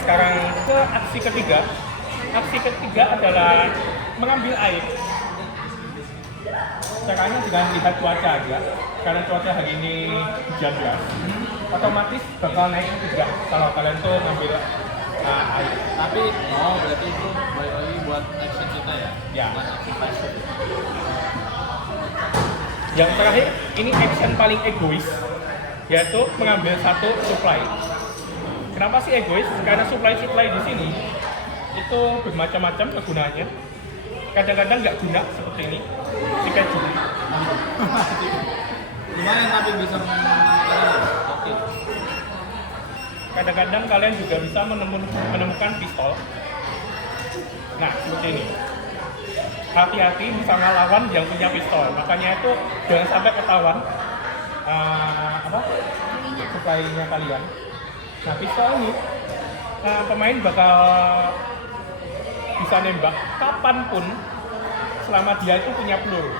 Sekarang ke aksi ketiga. Aksi ketiga adalah mengambil air. Caranya dengan lihat cuaca aja. Karena cuaca hari ini hujan deras, otomatis bakal naik juga kalau kalian tuh ngambil air. Tapi berarti itu balik lagi buat action kita ya? Ya. Buat action passion. Yang terakhir, ini action paling egois, yaitu mengambil satu supply. Kenapa sih egois? Karena supply di sini itu bermacam-macam kegunaannya. Kadang-kadang nggak guna seperti ini, jika juli. Lumayan tapi bisa oke. Kadang-kadang kalian juga bisa menemukan pistol. Nah, seperti ini. Hati-hati bersama lawan yang punya pistol. Makanya itu jangan sampai ketahuan supply-nya kalian. Nah, pistol ini pemain bakal bisa nembak kapanpun selama dia itu punya peluru.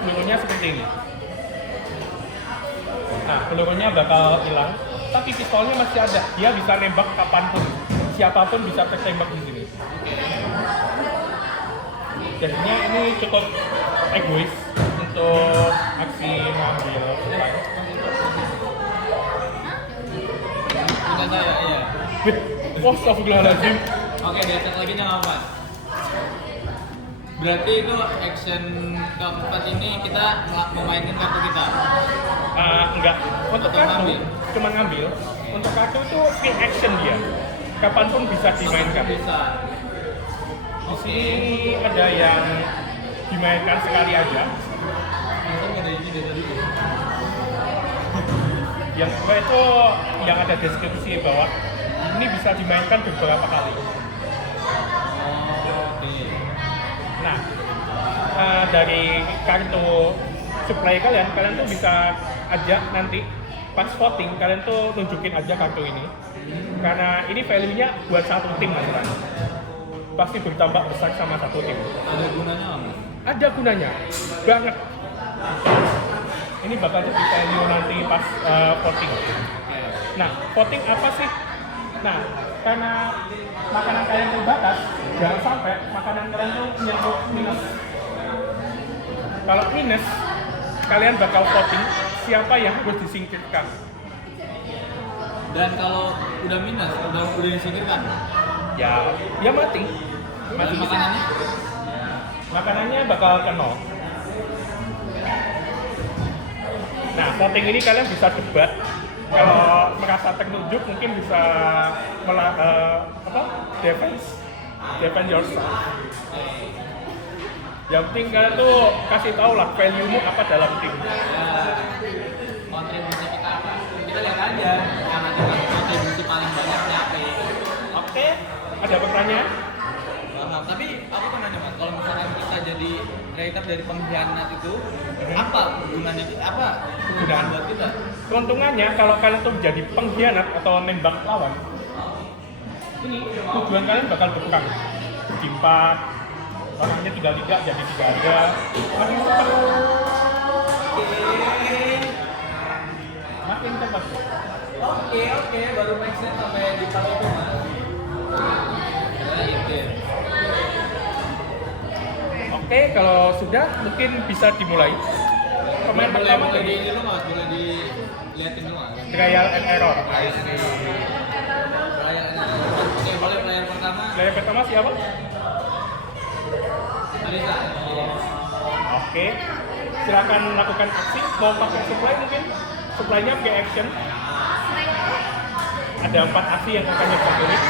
Pelurunya seperti ini. Nah, pelurunya bakal hilang, tapi pistolnya masih ada. Dia bisa nembak kapanpun, siapapun bisa tertembak di sini. Jadinya ini cukup egois untuk aksi mengambil supply. Bukan saya, iya. Astagfirullahaladzim. Oke, diacat lagi jangan apa. Berarti itu action keempat ini kita memainkan kartu kita. Enggak, untuk Atau kartu ngambil? cuma ngambil. Untuk kartu itu free action dia, kapanpun bisa dimainkan. Bisa. Di sini ada yang dimainkan sekali aja. Langsung ada ini dari tadi. Yang kedua itu yang ada deskripsi bahwa ini bisa dimainkan beberapa kali. Oke. Nah, dari kartu supply kalian tuh bisa ajak nanti pas voting kalian tuh tunjukin aja kartu ini. Karena ini value-nya buat satu tim mas Ran. Pasti bertambah besar sama satu tim. Ada gunanya nggak? Ada gunanya banget. Ini bakal jadi value nanti pas voting. Nah, voting apa sih? Nah, karena makanan kalian terbatas, jangan sampai makanan kalian tuh menyentuh minus. Kalau minus, kalian bakal voting siapa yang harus disingkirkan. Dan kalau udah minus, udah disingkirkan, Ya mati. Mati di sini. makanannya? Makanannya bakal ke nol. Nah, voting ini kalian bisa debat. Kalau merasa tertunjuk mungkin bisa defend yourself. Yang penting kalian tuh kasih tahu lah value-mu apa dalam tim. Ya, kontribusi kita apa? Kita lihat aja yang nanti kontribusi paling banyak siapa. Oke, ada pertanyaan? Tapi aku pernah nih mas, kalau misalkan kita jadi creator dari pengkhianat itu, apa gunanya? Apa kegunaan buat kita? Keuntungannya kalau kalian tuh menjadi pengkhianat atau nembak lawan, ini tujuan kalian bakal berkurang. Di 4, orangnya tinggal 3 jadi 3 aja. Makin cepat. Makin cepat. Oke, baru make sense sampai di part itu mas. Oke, kalau sudah mungkin bisa dimulai. Pemain pertama boleh dari ini dulu mas, boleh dilihatin dulu mas. trial and error. Player Oke, boleh player pertama. Player pertama siapa? Alisa. Oke, silakan lakukan aksi. Mau pakai supply mungkin? Supply-nya pakai action. Ada 4 aksi yang akan nyoba pilih.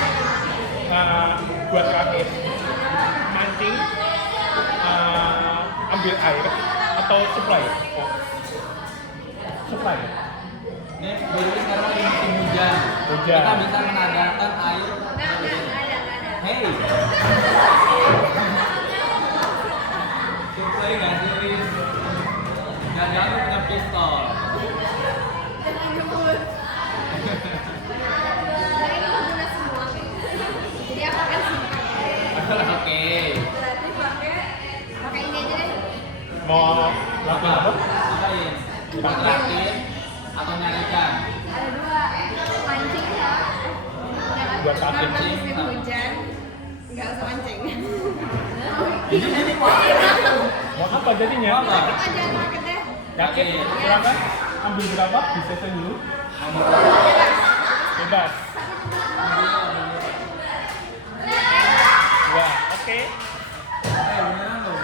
Buat terakhir, mancing, ambil air, atau supply. Supply. Ini baru sekarang lagi musim hujan. Hujan. Kita bisa menadakan air. Hey. Supply nggak sih? Jangan-jangan lu punya pistol. Oke. Mau lakukan apa? Apain? Kontrakin atau nyarikan? Kencing, musim sama. hujan nggak usah mancing. Ini Mau apa jadinya? Mau apa? Kita aja market deh. Yakin? Silakan. Ambil berapa? Disesen dulu. Bebas. Dua. Oke. beneran loh.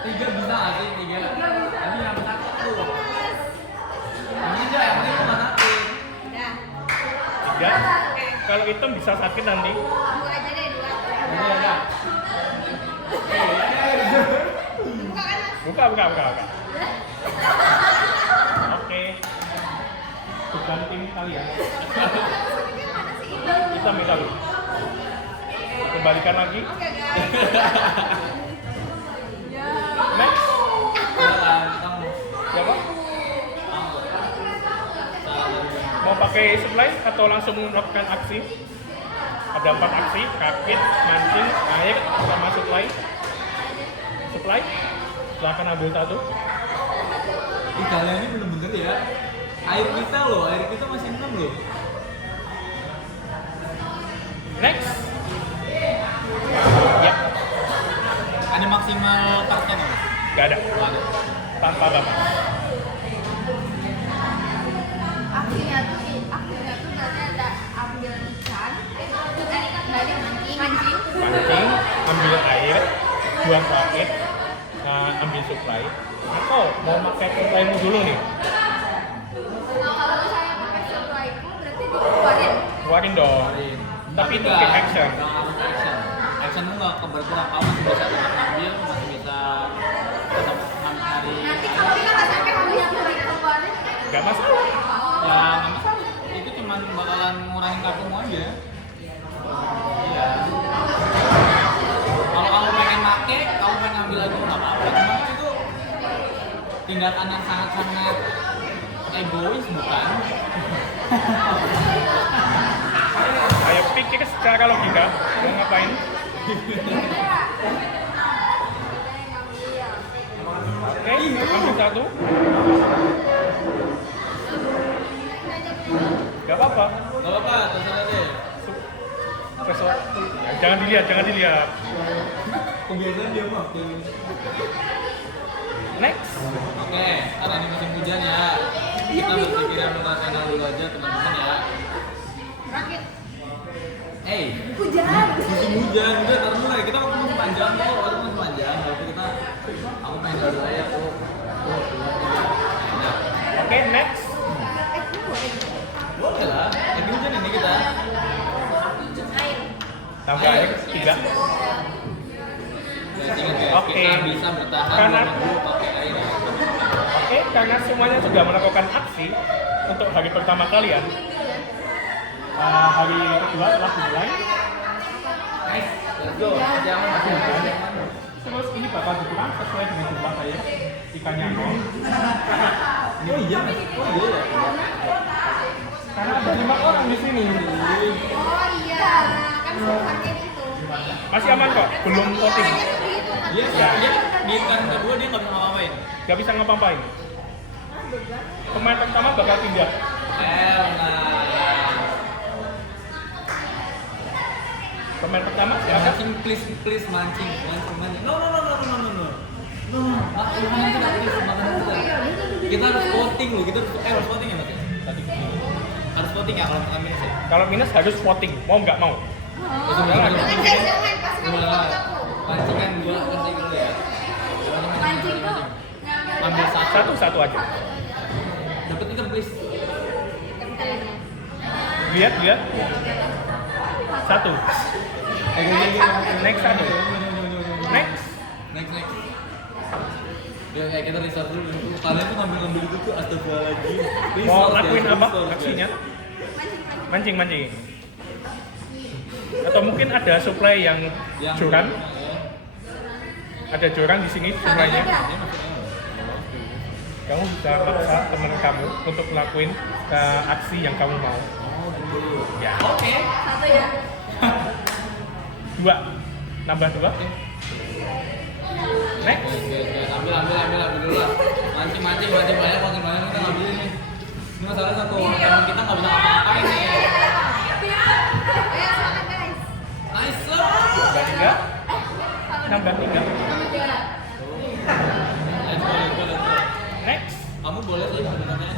3 bisa nggak sih? 3. Tapi yang sakit tuh. Ini aja yang penting nggak sakit. Udah. Tiga. Oke. Kalau hitam bisa sakit nanti. Dua aja deh, dua. Ini ada. Buka kan mas? Buka. Oke. Bukan tim kalian. Maksudnya mana sih ini? Hitam. Kembalikan lagi. Oke guys. Ya. Next. Silakan, kamu. Siapa? Mau pakai supply atau langsung melakukan aksi? Ada 4 aksi, rakit, mancing, air, sama supply. Supply, silahkan ambil satu. Ih, kalian ini bener-bener ya. Air kita masih 6 loh. Next. Ya, Ada maksimal kartunya nggak? gak ada. Nggak ada. Tanpa bapak. Akhirnya tuh berarti ada ambil ikan, dari mancing, Mancing, ambil air, buang rakit, ambil supply. Atau mau pakai supplymu dulu nih? Nah, kalau misalnya pakai supply itu berarti dikeluarin. Keluarin dong. Tapi itu nggak ke action. nggak harus action. Action tuh nggak berkurang. Kamu masih bisa tetap ambil, masih bisa tetap nyari. Nanti kalau kita nggak sampai habis udah dikeluarin, Gak masalah. Ya nggak masalah. Itu cuma bakalan ngurangin kartumu aja. Iya. Kalau kamu pengen make, kamu pengen ngambil lagi nggak apa-apa. Cuma kan itu tindakan yang sangat-sangat egois bukan? Ayo pikir secara logika, mau ngapain? Oke, ambil satu. Gak apa-apa. Gak apa-apa, terserah deh. Sesuatu. Ya, jangan dilihat. Kebiasaan dia mah. Next. Oke, karena ini musim hujan ya. Kita berpikiran rasional dulu aja teman-teman ya. rakit. Hey, Hujan. musim hujan udah ntar mulai. Kita waktu masih panjang kok, waktu masih panjang. Tapi kita, aku pengen dulu aja tuh. Oke, next. Ini boleh. Boleh lah. Lagi hujan ini kita. Air. Tambah air, 3. Dan ingat ya, Oke. kita bisa bertahan Karena- 2 minggu pakai air ya. Oke, karena semuanya sudah melakukan aksi untuk hari pertama kalian. Hari kedua telah dimulai. Nice, let's go. Jangan Terus ini bakal dikurang sesuai dengan jumlah saya ikannya mau. Oh iya, oh iya ya. Karena ada 5 orang di sini. Oh iya, kan suaranya itu. Masih aman kok, belum voting. Iya, Ya. dia di turn kedua dia nggak bisa ngapain. Gak bisa ngapa-ngapain. Pemain pertama bakal pindah. Nah. Pemain pertama Ya, siapa? mancing, please mancing. No. Mancing please, makan kita. Kita harus voting loh, harus voting ya mas? Tadi. Harus voting ya kalau kami sih. Kalau minus harus voting, mau nggak mau. Jangan pas kamu foto aku. Pancingan gua kasih dulu ya. Mancing tuh Ambil satu. Satu aja. Dapat ikan please. Lihat. Satu. Next satu. Next. Next. Ya kayak kita riset dulu. Kalian tuh ngambil itu tuh astagfirullahaladzim. Mau lakuin apa aksinya? Mancing. Atau mungkin ada supply yang joran. Ada joran di sini supply-nya. Kamu bisa maksa teman kamu untuk ngelakuin aksi yang kamu mau. Ya. Oke. Satu ya. 2. Nambah 2. Next. Ambil dulu lah. Mancing banyak kita ngambil ini. Ini masalah satu teman kita nggak bisa ngapa-ngapain nih. Ayo nambah 3. Sama 3. Let's go. Next. Kamu boleh sih sebenarnya.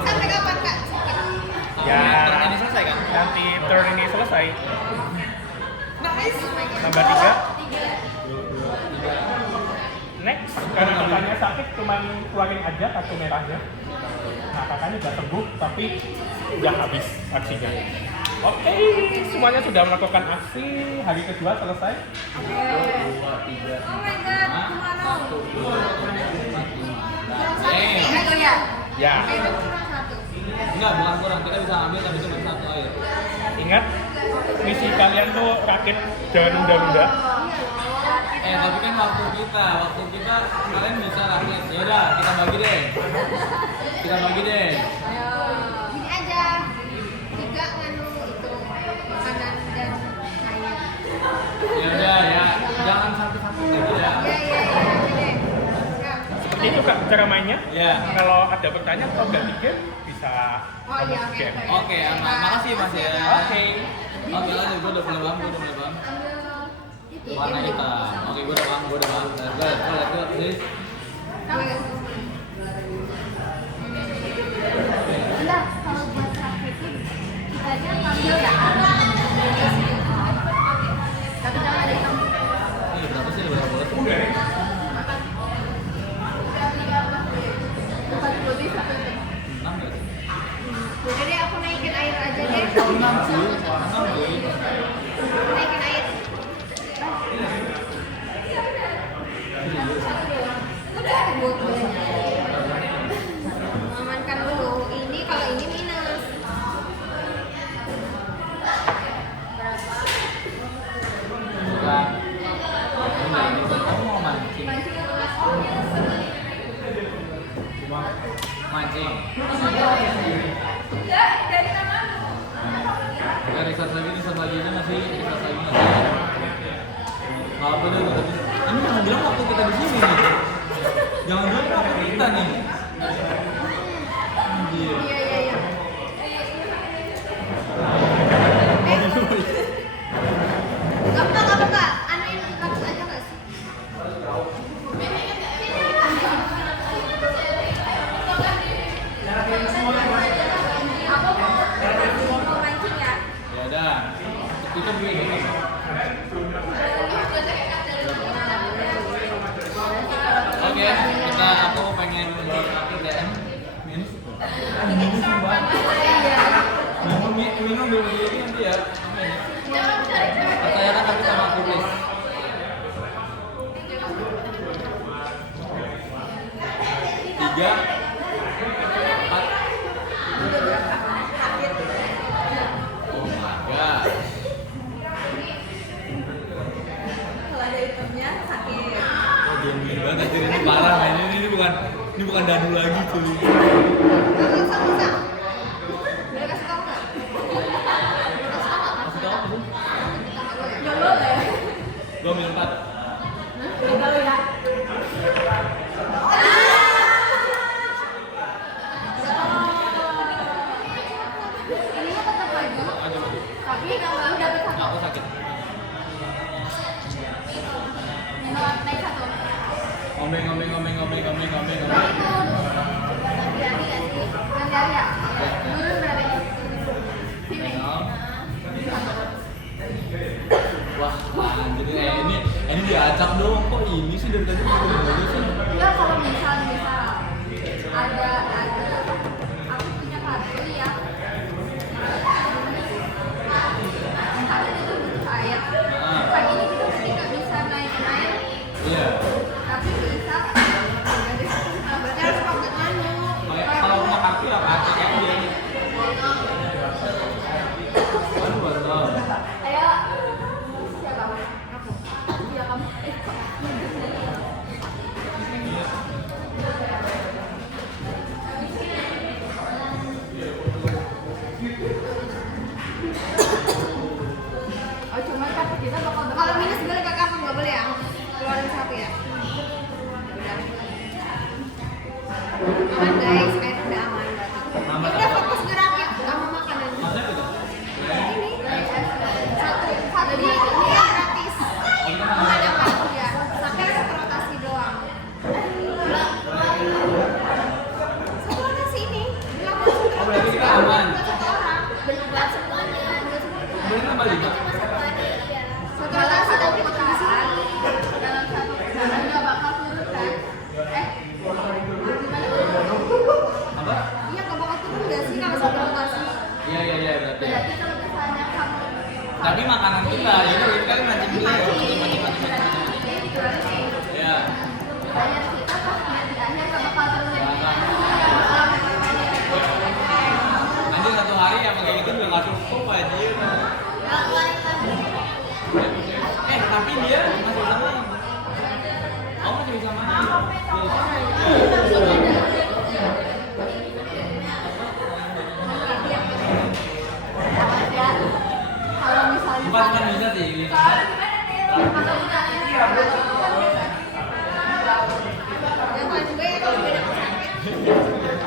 Sampai kapan Kak? Ya. Turn ini selesai kan? Nanti turn ini selesai. Nice. Nambah 3. 3. Next, karena kakaknya sakit cuman keluarin aja kartu merahnya. Nah, kakaknya udah sembuh tapi udah habis aksinya. Oke, semuanya sudah melakukan aksi. Hari kedua selesai. Oh my god, kemana? Ayo ya. Ya, Ayo kurang 1. Enggak, bukan kurang. Kita bisa ambil tapi cuma 1 air. ingat misi kalian tuh rakit, jangan nunda-nunda. Tapi kan waktu kita kalian bisa rakit. Ya udah, kita bagi deh. Ayo. Gini aja. 3 nganu itu makanan dan sayur. Ya udah ya, jangan satu-satu gitu ya. Iya. Deh. Seperti itu kak cara mainnya. Ya. Kalau ada pertanyaan kalau ganti game bisa Oh iya, oke. game. Oke, aman. Makasih Mas ya. Oke. Oke lanjut, gue udah mulai bang. Ambil Warna hitam. Oke, gue udah bang. Let's go, please. Enggak, kalau buat rakitin kita aja ngambil ya. Tapi jangan ada hitam. Ini berapa sih? Berapa bola? Udah ya? 4 putih 1 hitam. 6 ya? Udah deh, aku naikin air aja deh. 6 cuy. 6 cuy. Aku naikin air. Udah buat banyak. Mengamankan dulu. Ini kalau ini minus. Bukan. Kamu mau mancing? Mancing. Ya, research lagi ini masih research lagi. Apa deh tadi? Ini jangan bilang waktu kita di sini nih. Jangan bilang waktu kita nih. Anjir. Iya. Gampang apa Kak? Anuin kartu aja nggak sih? Aku mau mancing ya. Ya udah. Itu begini. Oke, aku pengen berakit ya. Minus. Minus banget. Minum dulu ini nanti ya. Percayakan aku sama aku please. 3 4. Oh my god. Kalau ada hitamnya sakit. Oh, gembel banget ini parah men. Ini bukan dadu lagi cuy. Bisa. Boleh kasih tahu nggak? Kasih tau aku. Nggak boleh. Gua ambil 4. Nggak boleh ya. Ini mah tetap maju, Aja maju. tapi udah dapat satu. Aku sakit. Minum naik 1. Ngombe. Ganti hari ya? Lurus berapa? Sini. Wah, anjir ini diacak dong. Kok ini sih dari tadi bagus sih. Ya kalau misal ada aku punya kartu ya. Kartu itu butuh air. Kayak ini kita mesti nggak bisa naikin air. Iya. Tapi bisa. Berarti harus pakai anu. Kalau punya kaki ya kaki aja. Aduh, betul. Ayo. Siapa? Aku. Iya kamu. Oh cuma kartu kita bakal kalau minus boleh ke kartu nggak boleh ya? Keluarin 1 ya. Udah. Aman guys, air udah aman berarti. Aman. Udah fokus gerak ya sama makanan. Masa gitu? Ini satu. Jadi ini yang gratis. bajir. Kalau keluarin lagi. Tapi dia masih bisa main. Oh, masih bisa main. Kalau misalnya Bukan bisa sih. yang paling gue ya kalau gue dapat sampai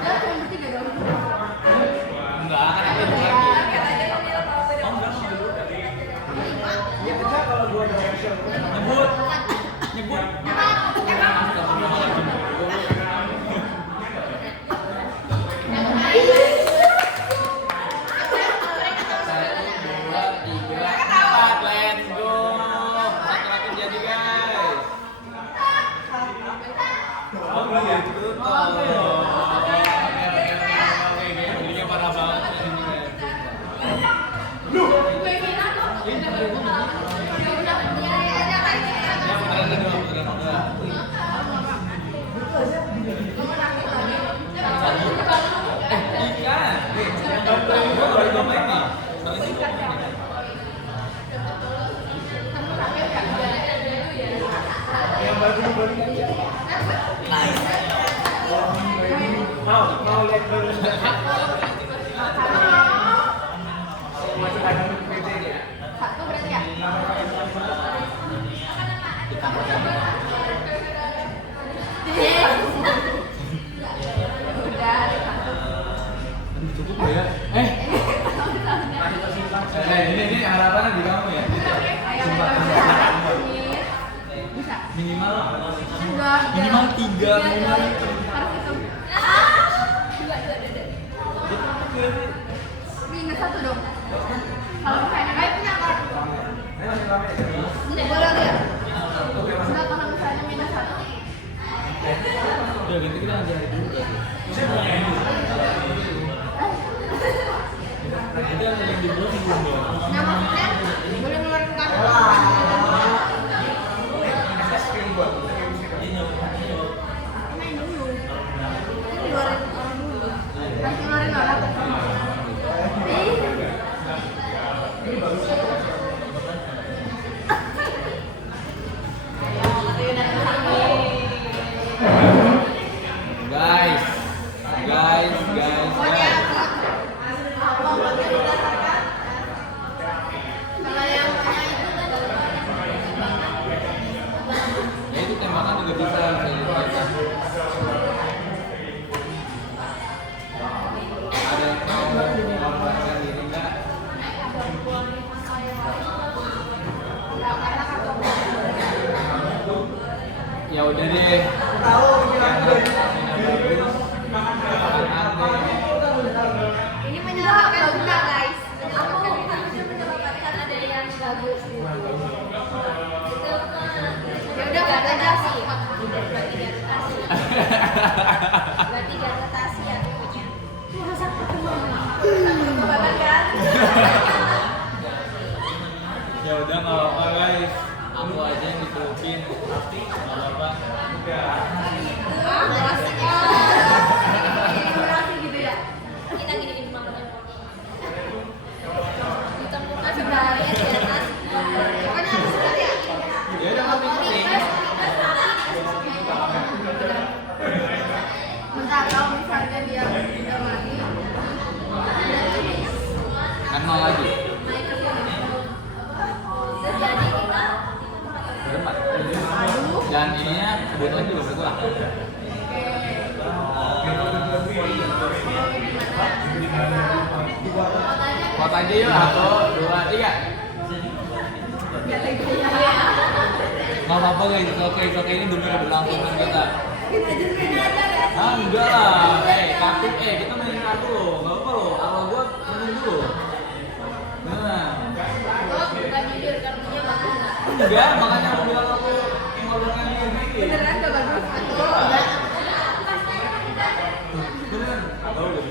ya cuma bertiga doang. Enggak, kan ada lagi. Oh, enggak dulu. Nyebut. Nyebut. Let's go. Satu lagi jadi guys. Oh gitu toh. Ini parah banget ini guys. Ya beneran kedua, beneran kedua. Ikan. Gua baru domain nih. Soalnya sih Satu berarti ya? Udah. cukup ya? Ini harapannya di kamu ya? Bisa. Minimal Enggak. minimal 3 minimal. Harus hitung. Dua. Minus satu dong. Kalau misalnya kayak punya kan? Boleh lihat. Enggak kalau misalnya minus satu. Udah ganti kita ajarin dulu berarti. Kita ada yang di belum dong. Nah maksudnya boleh ngeluarin kartu. Main dulu. Ini ngeluarin orang dulu. Nanti ngeluarin orang. Guys. Kalau yang punya itu Ya itu tembakan juga bisa ada yang tahu mengorbankan diri enggak? Ya udah deh. ini menyelamatkan kita guys. Menyelamatkan ada yang bagus. Ya udah kata aja sih. Berarti gravitasi ya punya. Masa ketemu. Kan? Ya udah nggak apa-apa guys. Aku aja yang ditelupin. Nggak apa-apa. Gitu ya. Kita gini makanya. Ditemukan sebenarnya di atas. Pokoknya harus sekali ya. Ya udah nggak apa-apa. Bentar kalau misalnya dia udah mati. Kan mau lagi. Jadi kita Berempat. Dan ininya kebetulan juga berkurang. Kuat aja yuk, 1, 2, 3. Nggak apa-apa guys, oke ini demi keberlangsungan kita. Ah enggak lah, kartu, kita main kartu loh, nggak apa loh. Kalau gua menang dulu. Nah, oh bukan jujur kartunya bagus nggak? enggak, makanya aku bilang aku mengorbankan diri. Beneran gak bagus? Beneran, tahu deh.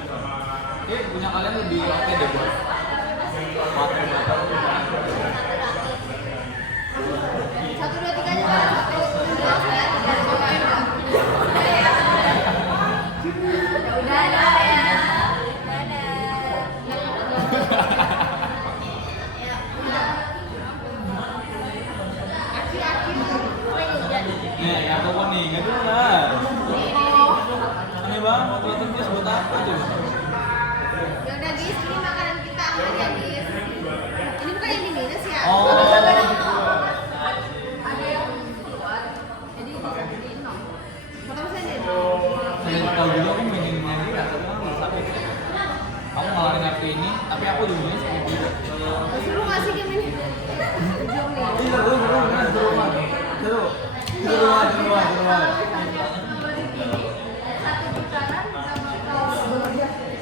Punya kalian lebih oke deh buat waktu battle. 1, 2, 3 aja kan? 1, 2, 3. Ya udah ya. Dadah. Nih, kartu kuning, nggak dulu lah. Oh. Aneh banget, kartu terus buat apa aja? Ya udah guys, ini makanan kita apa ya guys? Ini bukan yang di minus ya? Oh. Ada yang buat, jadi di nol. Potong saja. Saya tahu juga aku mainin ini ya, tapi kan nggak sampai. Kamu ngalahin HP ini, tapi aku di minus juga. Seru nggak sih game ini? Jom nih. Iya, seru. Seru banget. Satu putaran nggak bakal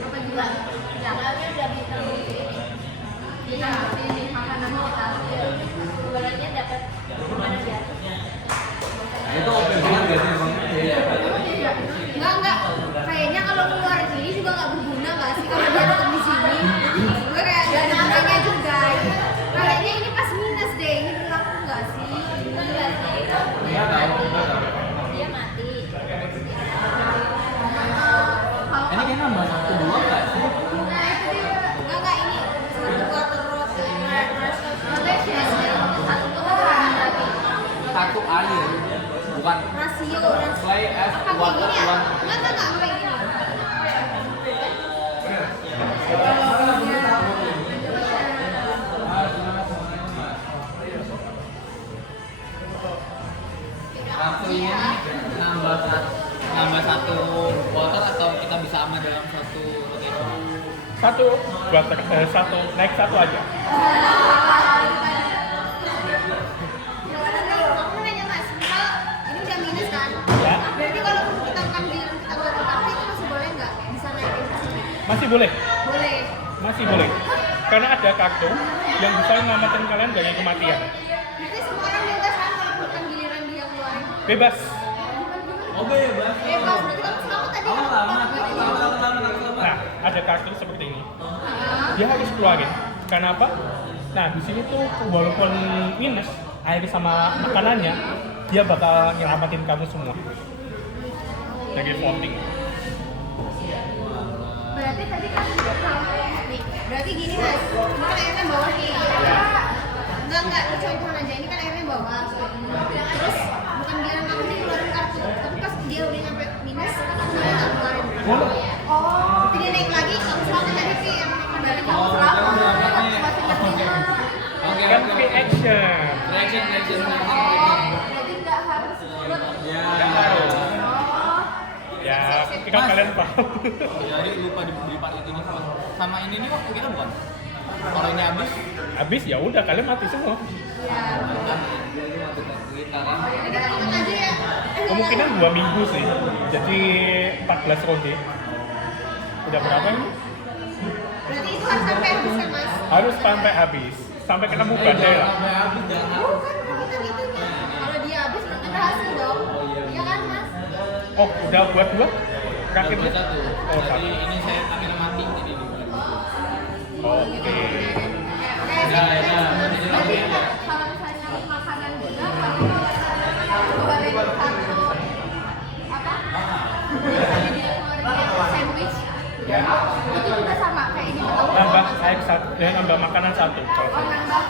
apa juga? Jangannya udah bintang iya, ini makanan kita. Ibaratnya dapat mana aja. Nah, itu open banget gak sih bang? Iya. Enggak. Kayaknya kalau keluar sini juga nggak berguna nggak sih kalau dia tetap di sini? Gue kayak gak ada gunanya juga. Kayaknya ini pas minus deh. Ini berlaku nggak sih? Enggak sih. Nggak tahu. Dia mati. Ini kayaknya nambah 1-2 nggak sih? Enggak ini satu water rose. Satu putaran berarti. Satu air, bukan Rasio play as apa kayak water gini ya? one. Enggak kayak gini. Kartu ini nambah satu water atau kita bisa aman dalam satu rotation? Satu naik satu aja. Aku mau nanya mas, kalau ini udah minus kan? Ya. Berarti kalau kita makan di kita keluar kartu itu masih boleh nggak? Bisa naikin ke sini? Masih boleh. Boleh. Karena ada kartu yang bisa menyelamatkan kalian dari kematian. Berarti semua orang bebas kan kalau bukan giliran dia keluarin? Bebas. Oh bebas. Bebas, berarti kamu selamat tadi. Kamu selamat. Nah, ada kartu seperti ini. Dia harus keluarin. Karena apa? Nah, di sini tuh walaupun minus air sama makanannya, dia bakal nyelamatin kamu semua dari voting. Berarti tadi kan nih, berarti gini mas, ini kan airnya bawah nih. Enggak, contohan aja, ini kan airnya bawah. Terus bukan giliran kamu nih keluarin kartu, tapi pas dia udah nyampe minus, dia nggak keluarin. Oh, jadi naik lagi, kamu selamat tadi Fir. Berarti kamu selamat. Masih ngerti. Oke. Kan free action. Reaction. Berarti nggak harus buat. Nggak harus. Ya, ketika Mas. kalian paham. Jadi lupa diberi part itu nih sama ini nih waktu kita bukan. Kalau ini habis, Habis ya udah kalian mati semua. Ya. kan jadi waktu kita kan. Jadi kita hitung aja ya. Kemungkinan 2 minggu sih. Jadi 14 ronde. Udah berapa ini? Berarti itu harus sampai habis kan mas? Harus sampai habis. Sampai ketemu badai lah. Sampai habis jangan. Bukan, kita ngitungnya. Kalau dia habis berarti berhasil dong. Iya kan mas? Oh, udah buat 2? Rakitnya? Satu. Oh, Jadi satu. ini saya akhirnya mati jadi Oke. Berarti kalau misalnya makanan juga kalau keluarin satu apa? Misalnya dia keluarin sandwich, itu juga sama kayak ini betul. Nambah air satu, nambah makanan satu. Oh nambah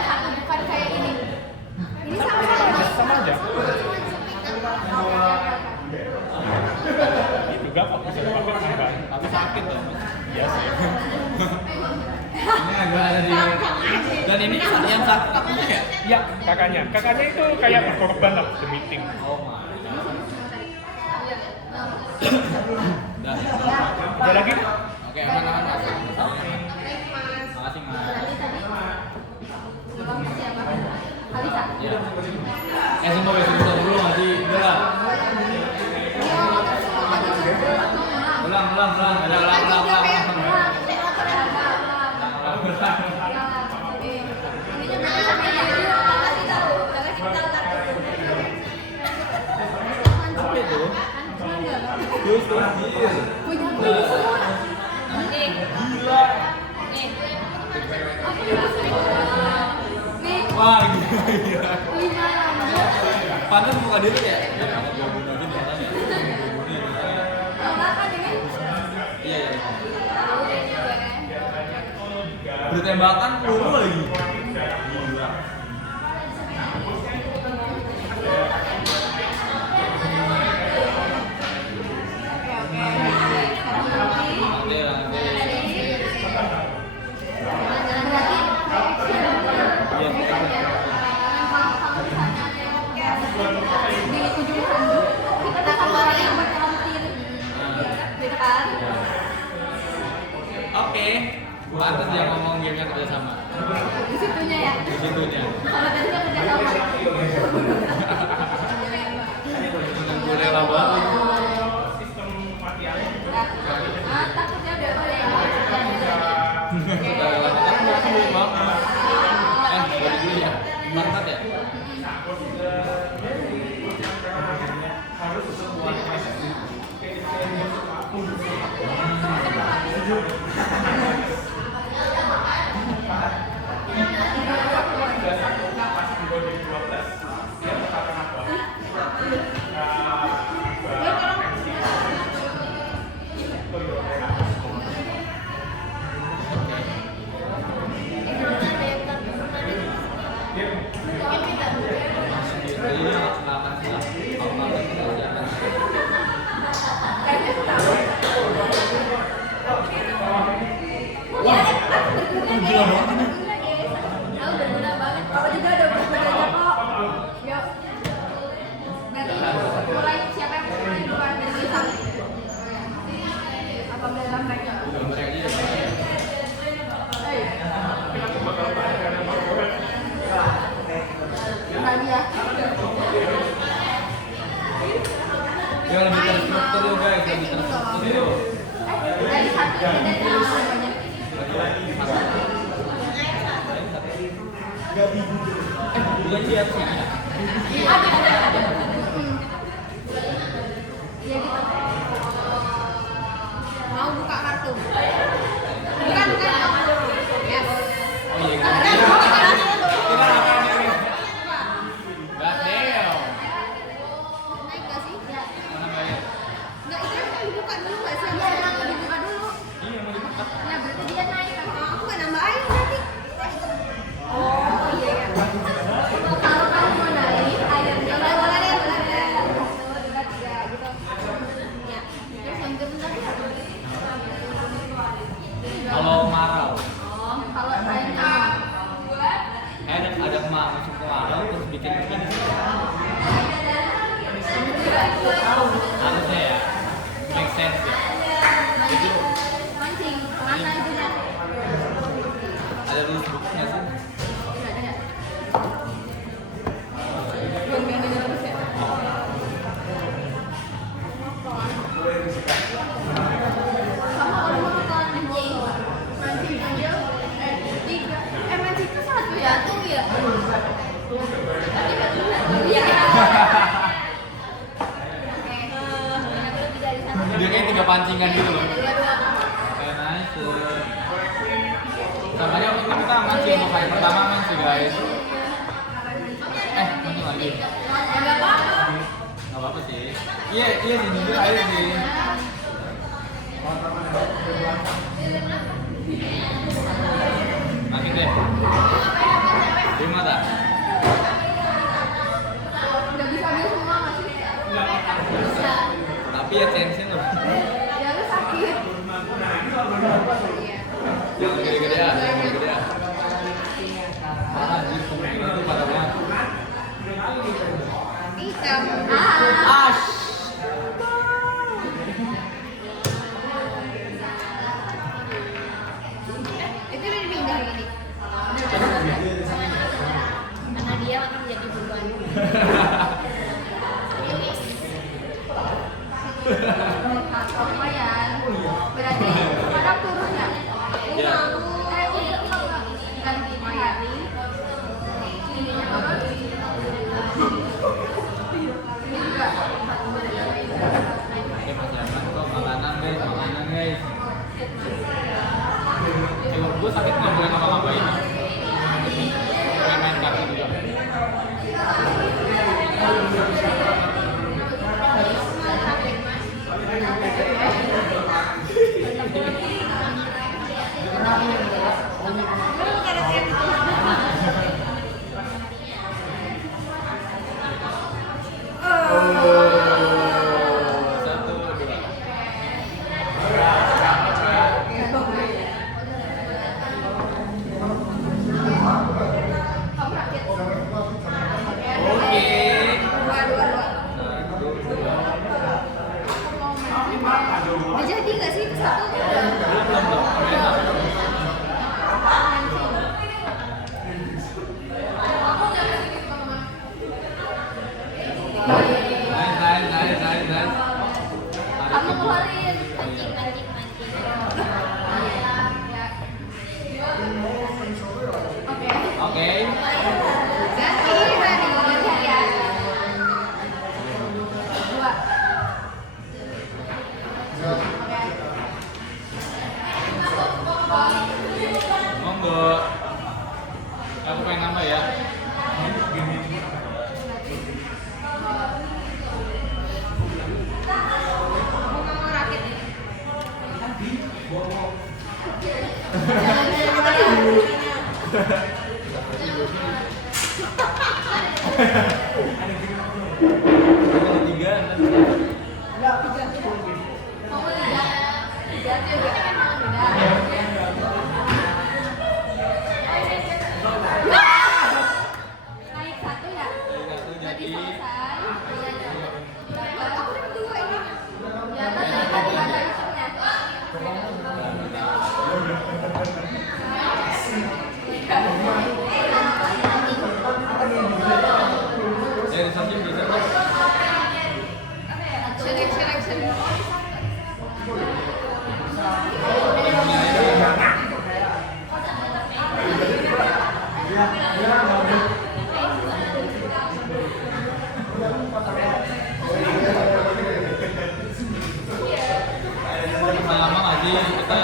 satu bukan kayak ini. Ini sama mas. Sama aja. Sama. Itu juga kok bisa dipakai tambahan. tapi sakit loh. Iya sih. Ini agak ada di. Dan ini yang sakit apanya ya? Ya, kakaknya. Kakaknya itu kayak berkorban lah demi tim. Oh my. Udah. Ada lagi? Oke, aman. Mas. Makasih mas. Belum siapa? Alisa. Ya. Semua bisa dulu masih. Udah. Ulang. Ada ulang. Apa itu? Wah, gila. Pantas buka dulu ya? Iya. Bertembakan peluru lagi. Gila. Oke. Pantas dia ngomong gamenya kerja sama. Di situnya ya. Di situnya. Kalau tadi nggak kerja sama. Boleh lah banget. Sistem matiannya juga Takutnya udah boleh. Kita lakukan dulu bang. Boleh dulu ya. Mantap ya. Jadi silakan Berguna banget. Papa juga ada bergunanya kok. Yuk. Berarti mulai siapa yang mulai duluan dari kita? Apa dalam mereka? Nadia. Ya lebih terstruktur yuk guys, lebih terstruktur yuk. Dari satu dari namanya. Bukan siapa ya? Ada. Ya gitu. Mau buka kartu. Bukan. Yes. Oh iya. Ada. Kita akan ini. Gak deo. Naik gak sih? Ya. Mana bayar? Enggak, itu kan dibuka dulu nggak sih? Iya, dibuka dulu. Iya mau dibuka. Ya, berarti dia naik kan? Aku nggak nambah air berarti. Oh, iya ya. Kalau kamu mau naik, airnya boleh deh, boleh deh. Dua, tiga, gitu. Ya. Terus yang kedua tadi apa? Kalau marau, Oh, kalau saya ada emak masuk ke marau terus bikin begini. Harusnya ya, make sense ya. mancing, mana itu ya? Ada rules booknya sih. Nggak ada. Belum yang ada terus ya? Sama orang mau nonton mancing. Mancing aja. Tiga. Mancing itu satu ya? Satu ya? Iya. Oke. Lebih dari satu. Dia kayak 3 pancingan gitu loh. Dua. Kayak nice. Makanya waktu itu kita mancing, mau kali pertama mancing guys. Mancing lagi. Nggak apa-apa. Gak apa-apa sih. Iya sih, jujur aja sih. Makin deh. Terima tak? Nggak bisa ambil semua nggak sih? Bisa. Tapi ya chance-nya loh. Ya lu sakit. Iya. Jangan gede-gedean, jangan gede-gedean. Anjir, pemain itu pada banget. Hitam. Ash. Itu udah dipindah ini. Karena dia akan menjadi beban. Lumayan. Berarti sekarang turun ya? Ya. Mau Tiga, naik satu ya? satu Jadi jadi. selesai. Aku udah dua ini. Ya, tadi ada isinya. Researching bisa kok. Action. Lama-lama nggak sih kita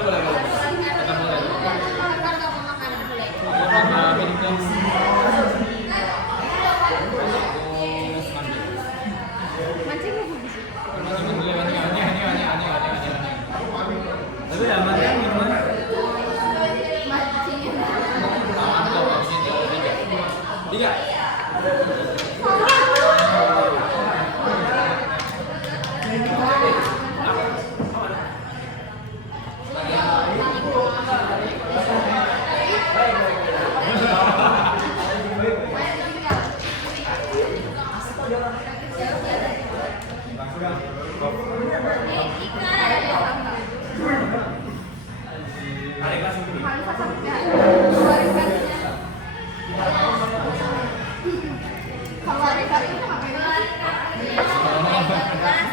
boleh kita boleh Ntar nggak mau makan boleh. Mancing lu di situ. tapi ya mancing gimana? Mancing. Tiga.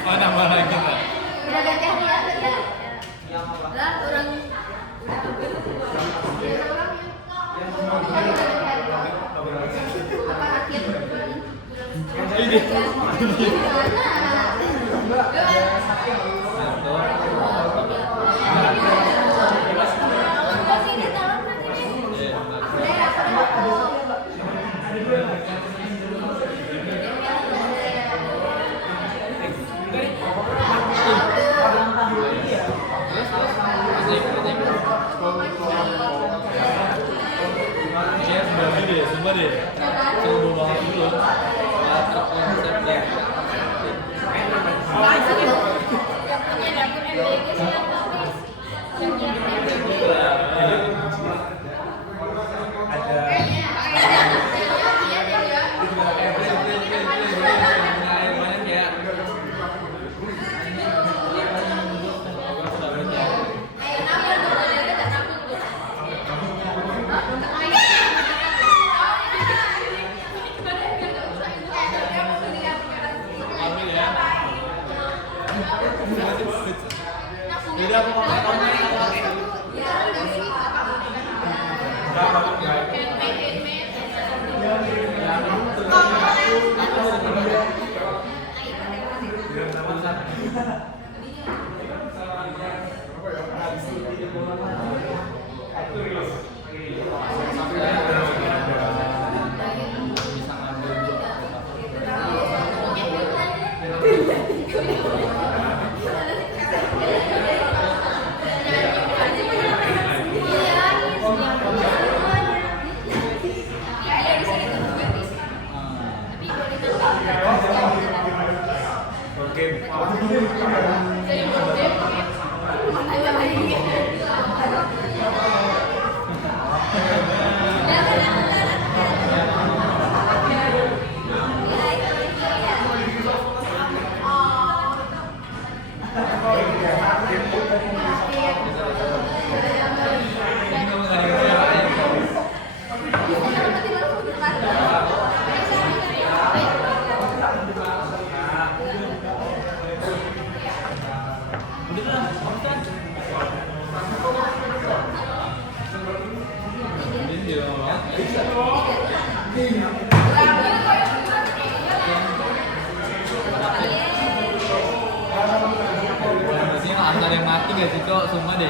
Oh, nambah lagi Pak. Udah ganti hari ya? Lah orang apa akhir? Ini. Sumpah deh, seru banget dulu. Konsepnya. Yang punya dapur MBG siapa? Yang Jadi aku komen. Harus ada yang mati gak sih cok? Sumpah deh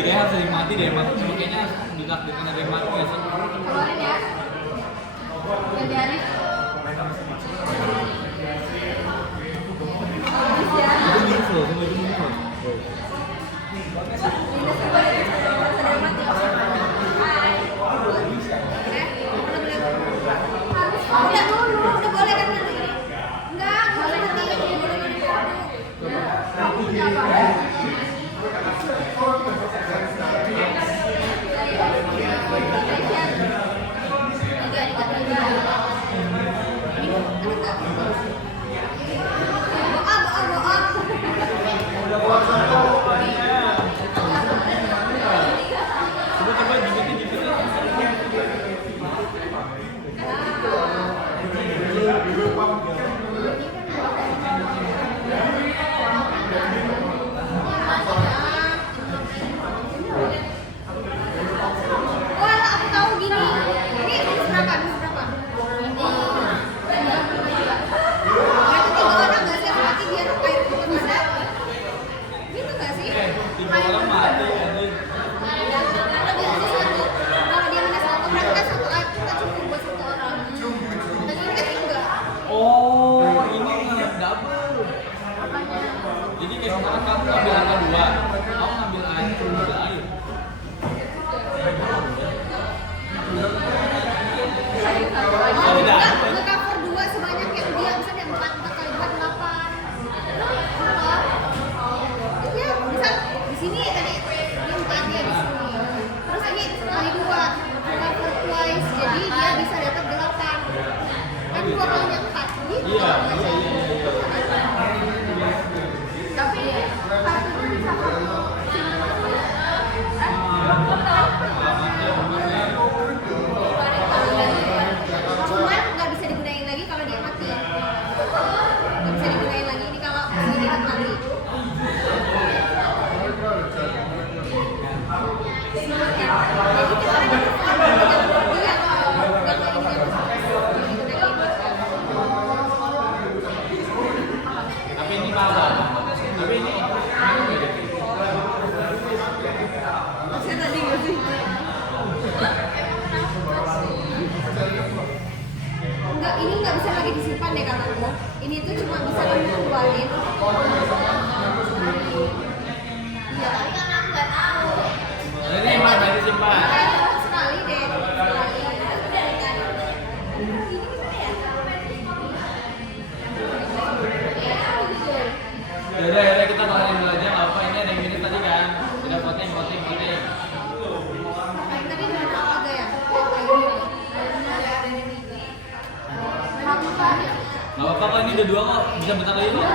kayaknya harus ada yang mati deh emang. Kayaknya ditakdirkan ada yang mati gak sih? keluarin ya. Yang dari Itu minus loh, semua itu minus loh. udah dulu, udah boleh kan nanti? Enggak boleh nanti. Coba jipitin. Wah, aku tahu gini. Ini berapa? Ini. Berarti 3 orang nggak sih? Berarti biar air itu ada. Gitu nggak sih? 3 orang mati anjing. Kalau dia minus 1 berarti kan 1 air kita cukup buat 1 orang. Dan ini kan enggak. Oh, ini double. Jadi kayak misalkan kamu ngambil angka 2, kamu ngambil air, ngambil air. Oh, enggak, nge-cover 2 sebanyak yang dia misalnya 4 kali 4 8. Iya, misal di sini tadi ini 4 ya di sini. Terus ini kali 2 cover twice, jadi dia bisa dapat 8. Kan 2 kalinya 4 gitu. Iya. Tapi satunya bisa cuman nggak bisa digunain lagi kalau dia mati. Nggak bisa digunain lagi ini kalau dia mati. Jadi kita kan dia nggak kayak Tapi ini mahal. Tapi ini saya tadi nggak sih? Enggak, ini nggak bisa lagi disimpan deh kataku. Ini tuh cuma bisa kamu keluarin. Iya, tapi kan aku nggak tahu. ini emang dari simpan. Sekali deh, sekali. Ini gimana ya? Yaudah kita kelarin dulu aja nggak apa. Ini ada yang minus tadi kan. Udah voting. Tadi mana agak ya? Gak apa-apa kok, ini udah 2 kok, bisa bentar lagi kok. Ini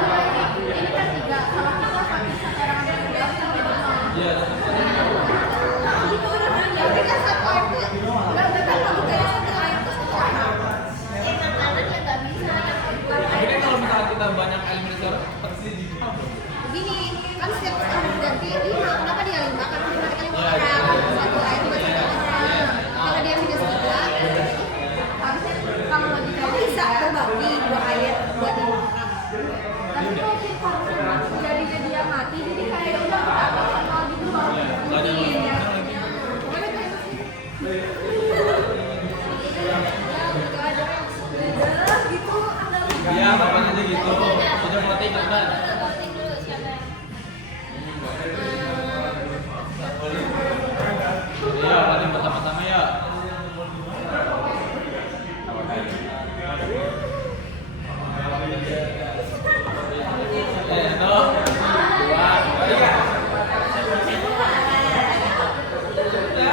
kan 3, kalau kita sampai satu orang ada 2, Iya, tapi kan satu air tuh nggak kan logikanya satu air tuh 1 orang. Makanan ya nggak bisa. tapi kan kalau misalkan kita banyak eliminator, pasti di Gini, kan setiap orang berganti 5, kenapa dia 5? Karena cuma kali 5 orang, satu air buat 1 orang. Kalau dia minus 3, harusnya kalau logika bisa berbagi 2 air buat 5 orang. Tapi kalau kita jadinya dia mati, jadi kayak udah kita kenal gitu loh. Mungkin ya. Pokoknya kayak gitu. Iya, bapaknya aja gitu. Udah voting kan? Iya, voting pertama-tama ya. Itu 2, 3.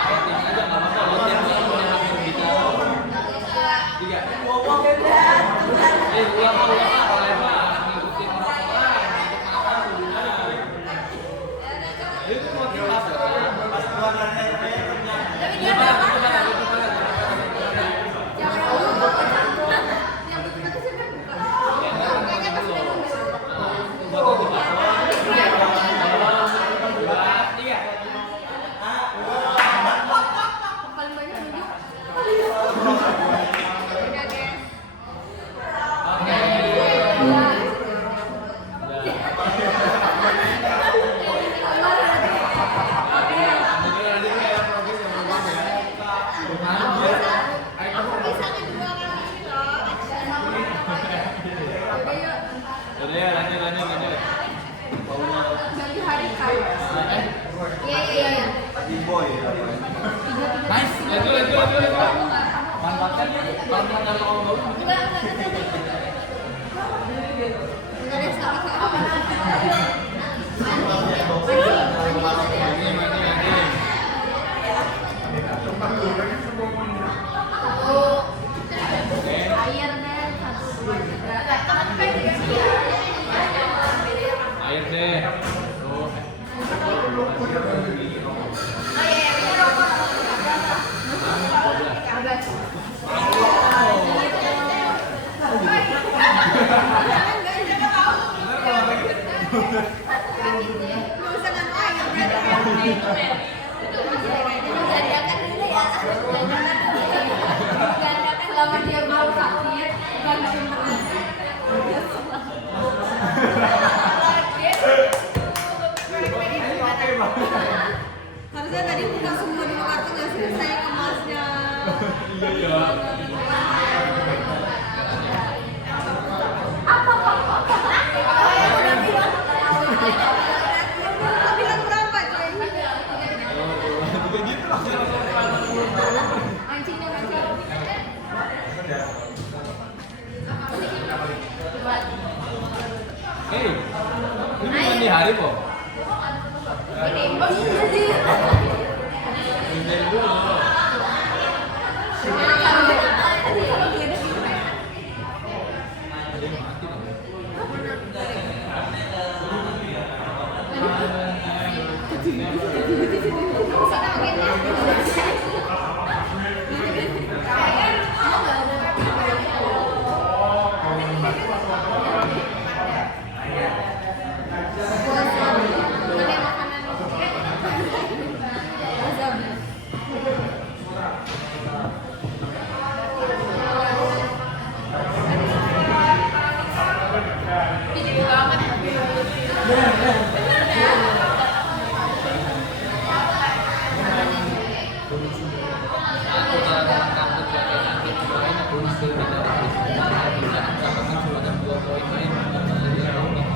Voting aja nggak apa-apa. Lo yang punya hak berbicara. 3. Ulang oleh Pak. Ngikutin orang. Itu voting apa? Paling banyak 7. Udah guys. Oke. Lanjut. Manfaatkan kalau melanggar lawan baru. Enggak ada salah. Air deh, 1, 2, 3. Air deh. Tuh. Selama dia mau sakit, gandakan terus. Harusnya tadi buka semua dulu kartu nggak selesai kemasnya. Iya. Aku bilang berapa coy? Mancingnya mancing. Hei, ini bukan di hari kok. Ini, oh iya sih. Hindari dulu. Kalau dia ada gitu. Ada yang mati dong.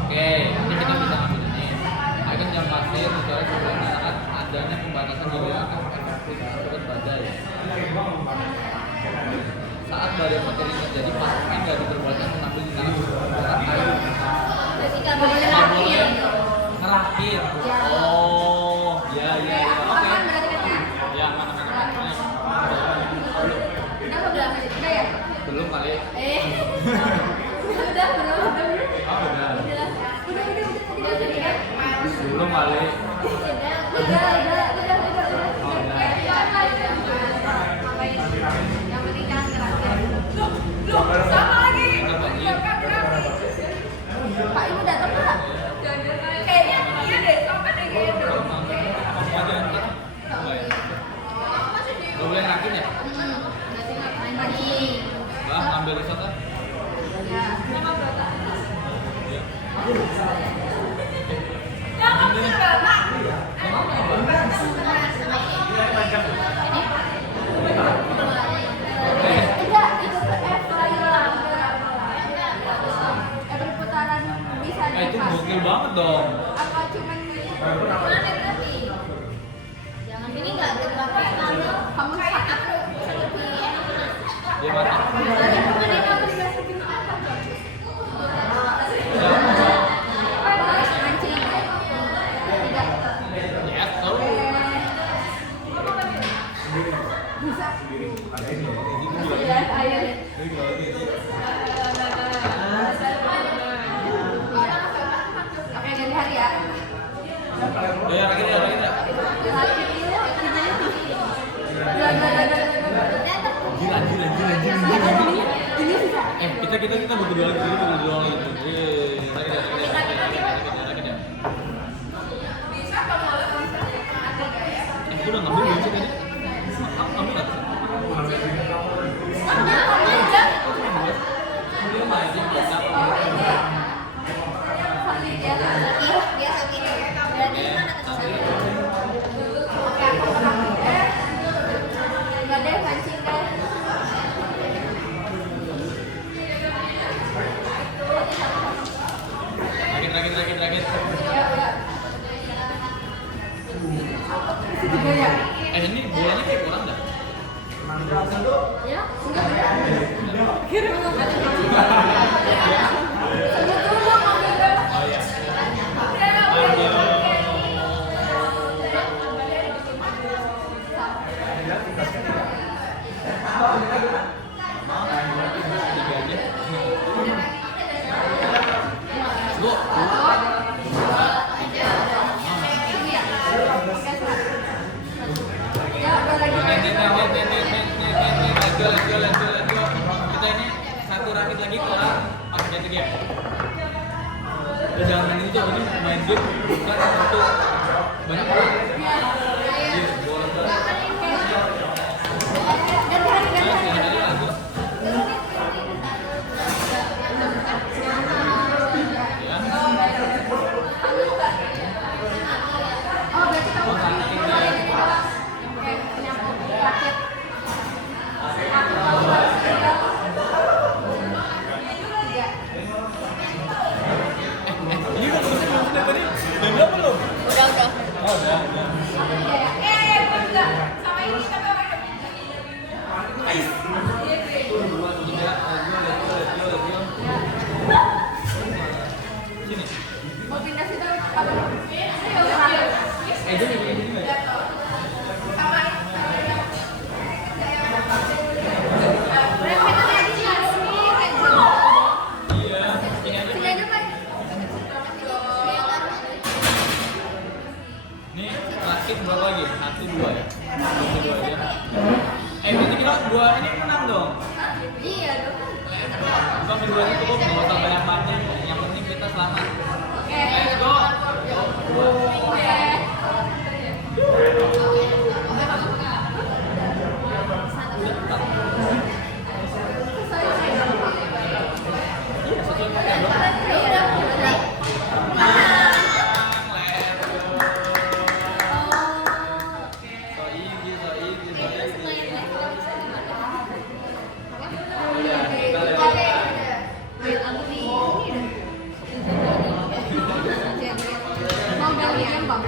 Oke, ini kita bisa ambil ini. Icon jam pasir dicoret sebelum saat adanya pembatasan wilayah akibat badai. Saat badai materi terjadi, pasukan nggak diperbolehkan mengambil tindakan air. Berarti nggak boleh rakit. Ngerakit. Oh, ya. Oke. Aman berarti kan ya? Ya, mana. Kenapa udah aman? Udah ya? Belum kali. Udah belum? Oh, udah. Udah tadi kan? Belum kali. Udah. Yang penting jangan ngerakit. Loh, sama lagi. Pak Ibu datang Pak? Kayaknya iya deh, sama deh gitu. Gak boleh ngerakin ya? Berarti ngapain mancing? Bah, ambil risot kan? Ya. Enggak, itu berputaran bisa Itu gokil banget dong. apa cuman berarti? Jangan ini enggak terpakai kamu saat lebih enak. Dia mati. Yes, tahu. Oke, ganti hari ya. Ya, lagi ya. Gila. Kita berdua lagi. Lagi ya. Aku udah ngambil bensin tadi. Kamu nggak? Terakhir. Ya. Ini Ya, enggak benar. Kira mau ada gitu. Sebut dulu dong mobilnya. Oh iya. Kita ini satu rakit lagi kelar pakai jatuh game. Jangan main itu, ini main game bukan untuk banyak orang. Iya, bola bola. Dari lagu. Oh, berarti kamu paket. Ini belum selesai tadi. Jam berapa belum? Udah. Oh, udah. Enggak. Sama ini tapi orang Sini. mau pindah situ apa? Ini. Iya, ini aja. Nih, rakit berapa lagi? 1, 2 ya? 1, 2 ya. Berarti kita 2 ini menang dong. Iya dong. Sampai 2 itu cukup, nggak usah banyak-banyak. Yang penting kita selamat. Let's go. Mau ganti game bang?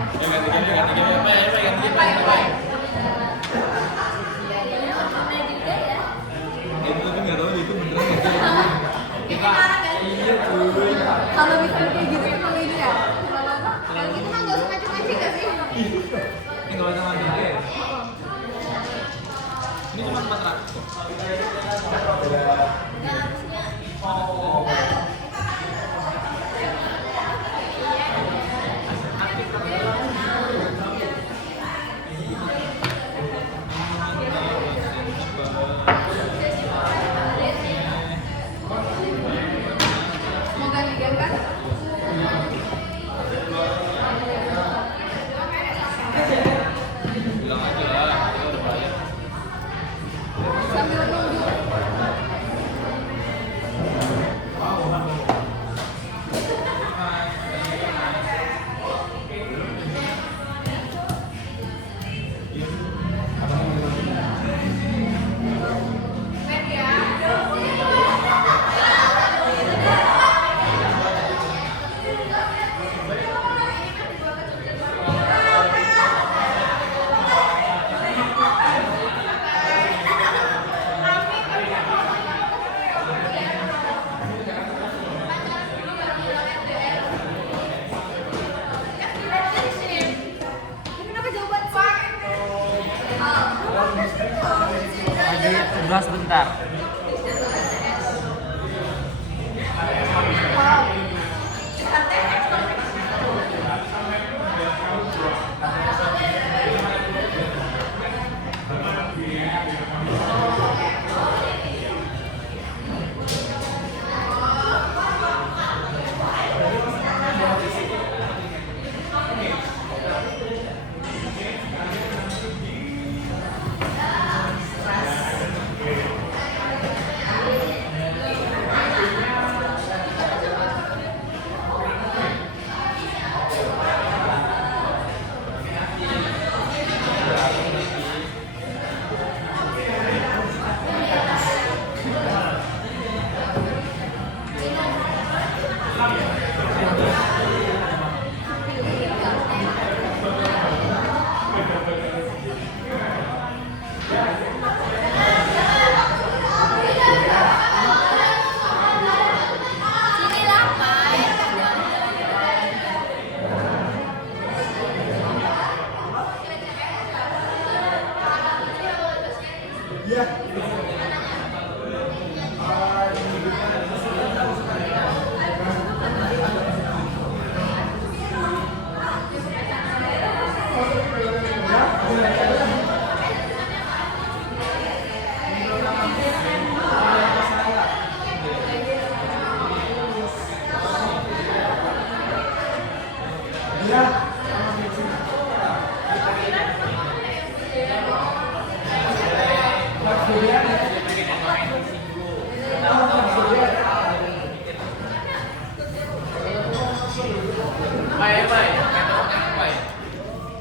Kalau bisa kayak gitu ya kalau ini ya. Kalau gitu mah nggak usah macam-macam gak sih? Ini nggak usah mandi ya. Ini cuma 400 kok. Mau ganti game kan? Bilang aja lah, kita udah bayar. Sambil nunggu. Kenapa jawaban Udah sebentar.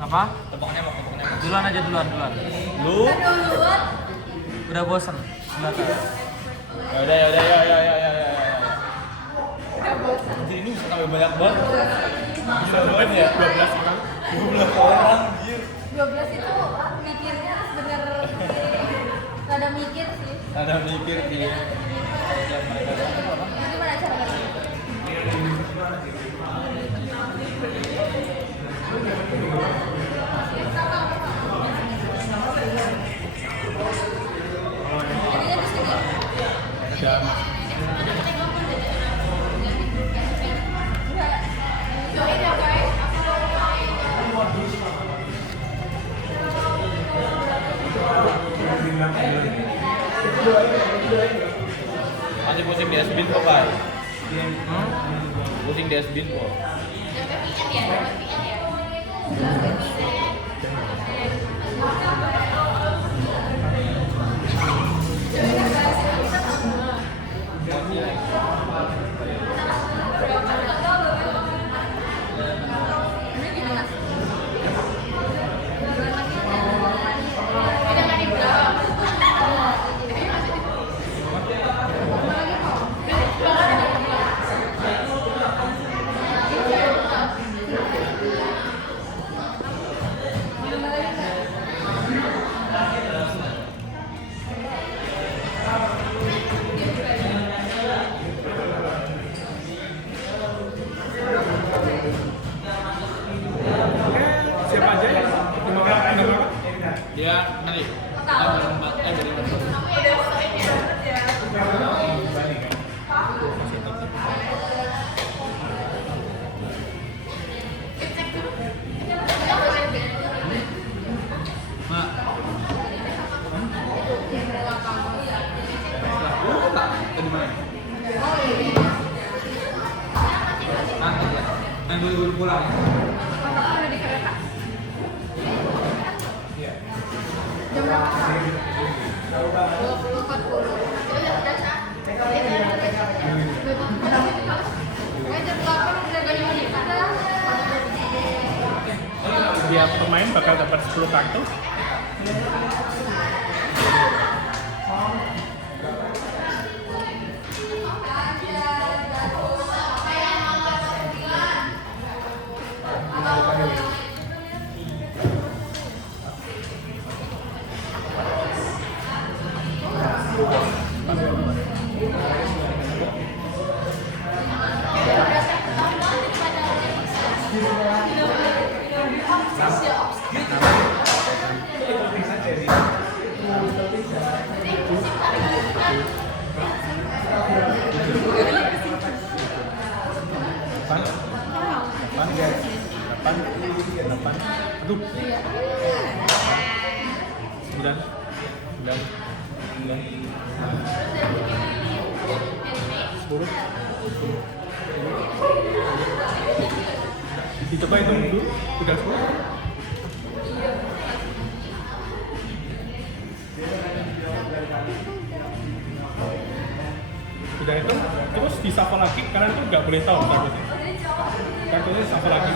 Apa? Tepoknya mau. Duluan aja duluan. Lu Duluan. udah bosan? Belakang. Ya. Anjir ini bisa tambah banyak banget. Bisa banget ya? 12 orang. 12 orang, anjir. 12 itu mikirnya bener rada mikir sih. Ada mikir di Gimana caranya? Jadinya di sini. Ada Join ya guys. masih pusing di SBIN kok, Pak? Pusing di SBIN kok. siapa aja yang nama Dia nanti. Mak. Tadi mana? Nanti ya. Yang dulu pulang. Udah di kereta. Jam berapa? 20.40. Ya udah, Cak. Jam 8 udah gak nyampe. Tiap pemain bakal dapat 10 kartu. Delapan, aduh, 9, 10. Dicoba hitung dulu, udah 10. Udah itu, terus di shuffle lagi, kalian tuh nggak boleh tahu kartunya. Kartunya shuffle lagi.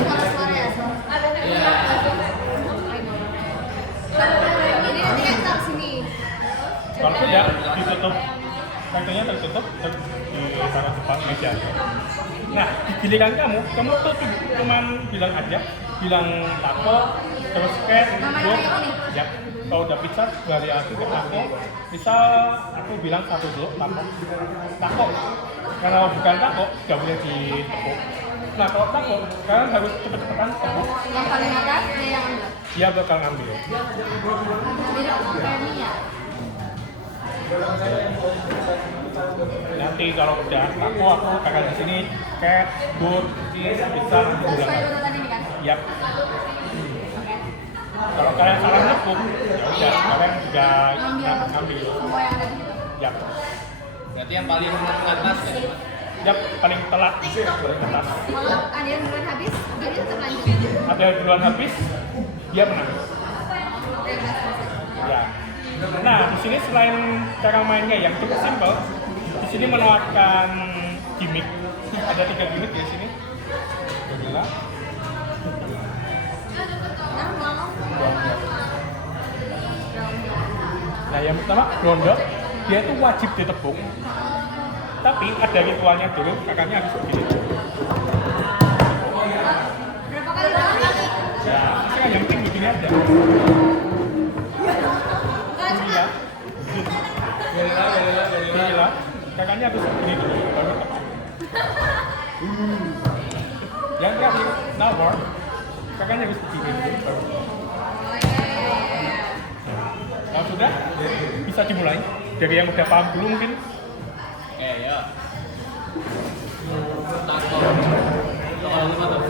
Suara-suara ya? Ini nanti kan taruh sini. Kartu ya ditutup, kartunya tertutup, ditaruh depan meja. Nah, di giliran kamu tuh cuman bilang aja, bilang tato, terus scan, Namanya gua, apa nih? ya. Kalau udah pizza, variasi ke tato. Misal aku bilang satu dulu, tato. Tato. Kalau bukan tato, nggak boleh ditepuk. Nah kalau taco, kalian harus cepet-cepetan tepuk. Yang paling atas dia yang ambil. Dia bakal ngambil. Beda sama kayak mie ya. Nanti kalau udah taco aku kakak di sini kayak good, cheese, pizza, Sesuai gula. urutan ini kan? Yap. Kalau kalian salah tepuk, ya udah kalian udah ngambil. Semua yang ada di situ. Yap. Berarti yang paling atas ya? Yap, paling telat paling atas. Kalau ada yang duluan habis, dia tetap lanjut. Ada yang duluan habis, dia menang. Ya. Nah, di sini selain cara mainnya yang cukup simpel, di sini menawarkan gimmick. Ada 3 gimmick di sini. Gila. Nah, yang pertama grondok, dia itu wajib ditepuk. Tapi ada ritualnya dulu, kakaknya harus begini. Berapa kali? Berapa kali? Ya, sekarang yang penting begini aja. Gila. Gila. Kakaknya harus begini dulu, baru tepuk. Yang terakhir, nawar. Kakaknya harus begini dulu, baru tepuk. Kalau sudah, bisa dimulai. Dari yang udah paham dulu mungkin. Oke, ya. Taco. Taco lima tuh.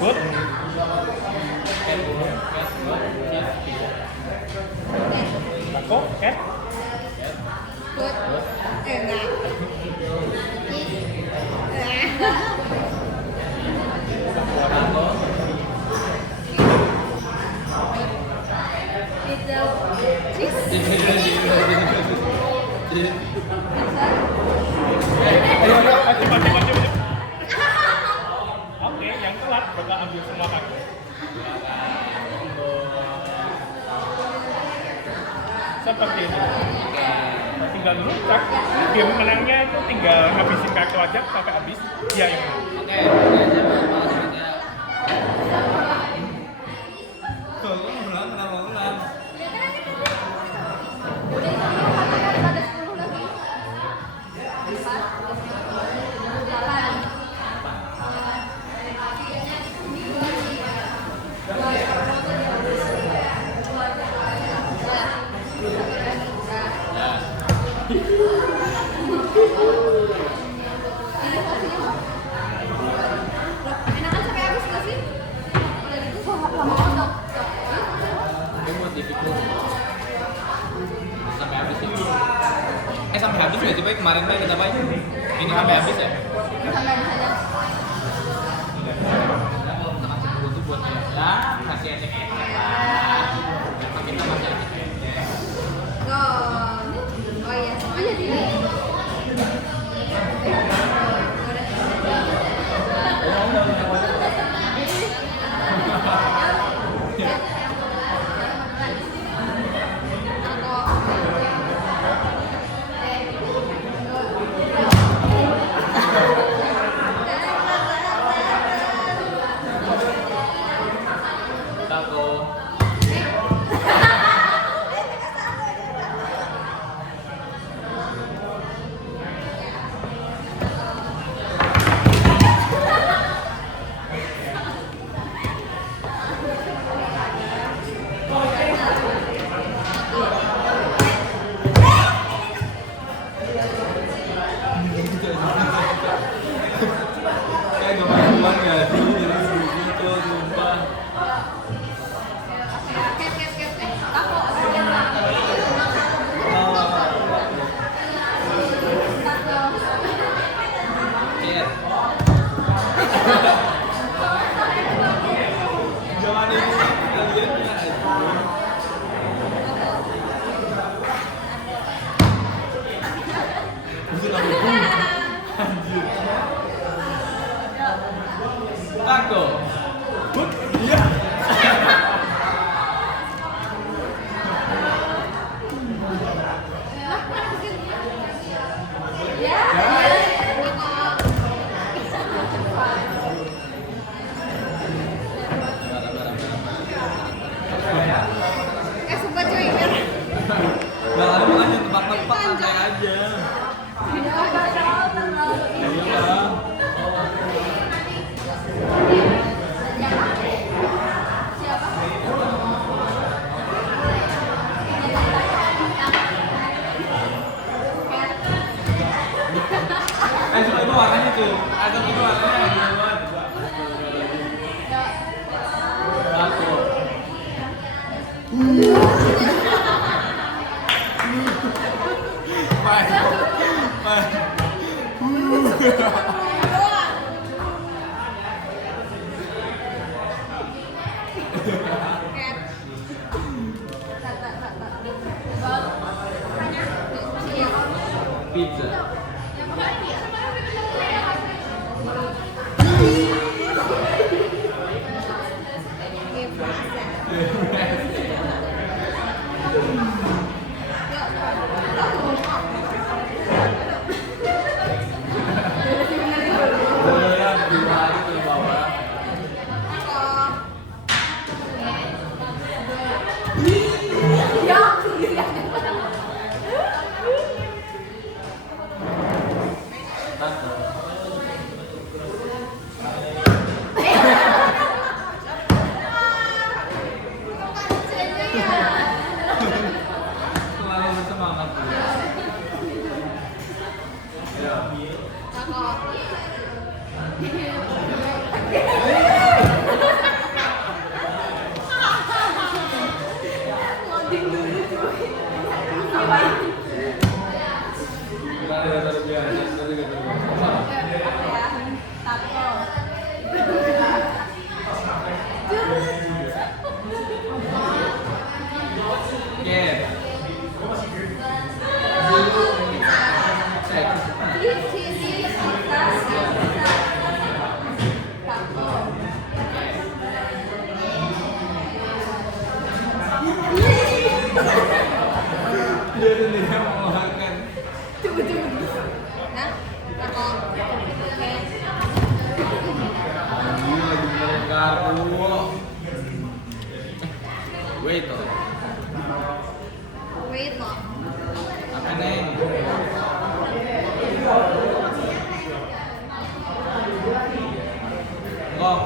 Good. Taco, cat. Ayo, maju. Oke, yang telat bakal ambil semua taco. Seperti ini. Tinggal dulu, cak. Game menangnya itu tinggal ngabisin kartu aja sampai habis. Dia yang menang. Oke, aja maksudnya. Tuh, lu menang, kenapa menang? Ada 10 lagi. 8. Enakan sampai habis nggak sih? Kalau gitu lama banget. Gue mau tipik lu. Sampai habis ya. Sampai habis nggak sih, Pak? Kemarin Pak kita Pak. Ini sampai habis ya? Sampai habis aja. Kalau teman sepuluh tuh buat ya, kasih aja lah. Karena kita masih ada. Oh iya, sama aja sih. Taco. Kayak gak main gak sih? Jadi segitu, sumpah. Chat. Jangan ini kalian ya. Anjir. Taco. Iya. Sumpah cuy. Jangan makanya tebak-tebak santai aja. Terlalu. Aduh, gimana? Aku. Pizza. Selalu bersemangat. Dia sendiri yang mau makan. Nah, tato. Oke. Ini lagi melengkar dulu. Wait loh. Wait loh. Apa nih? Kok.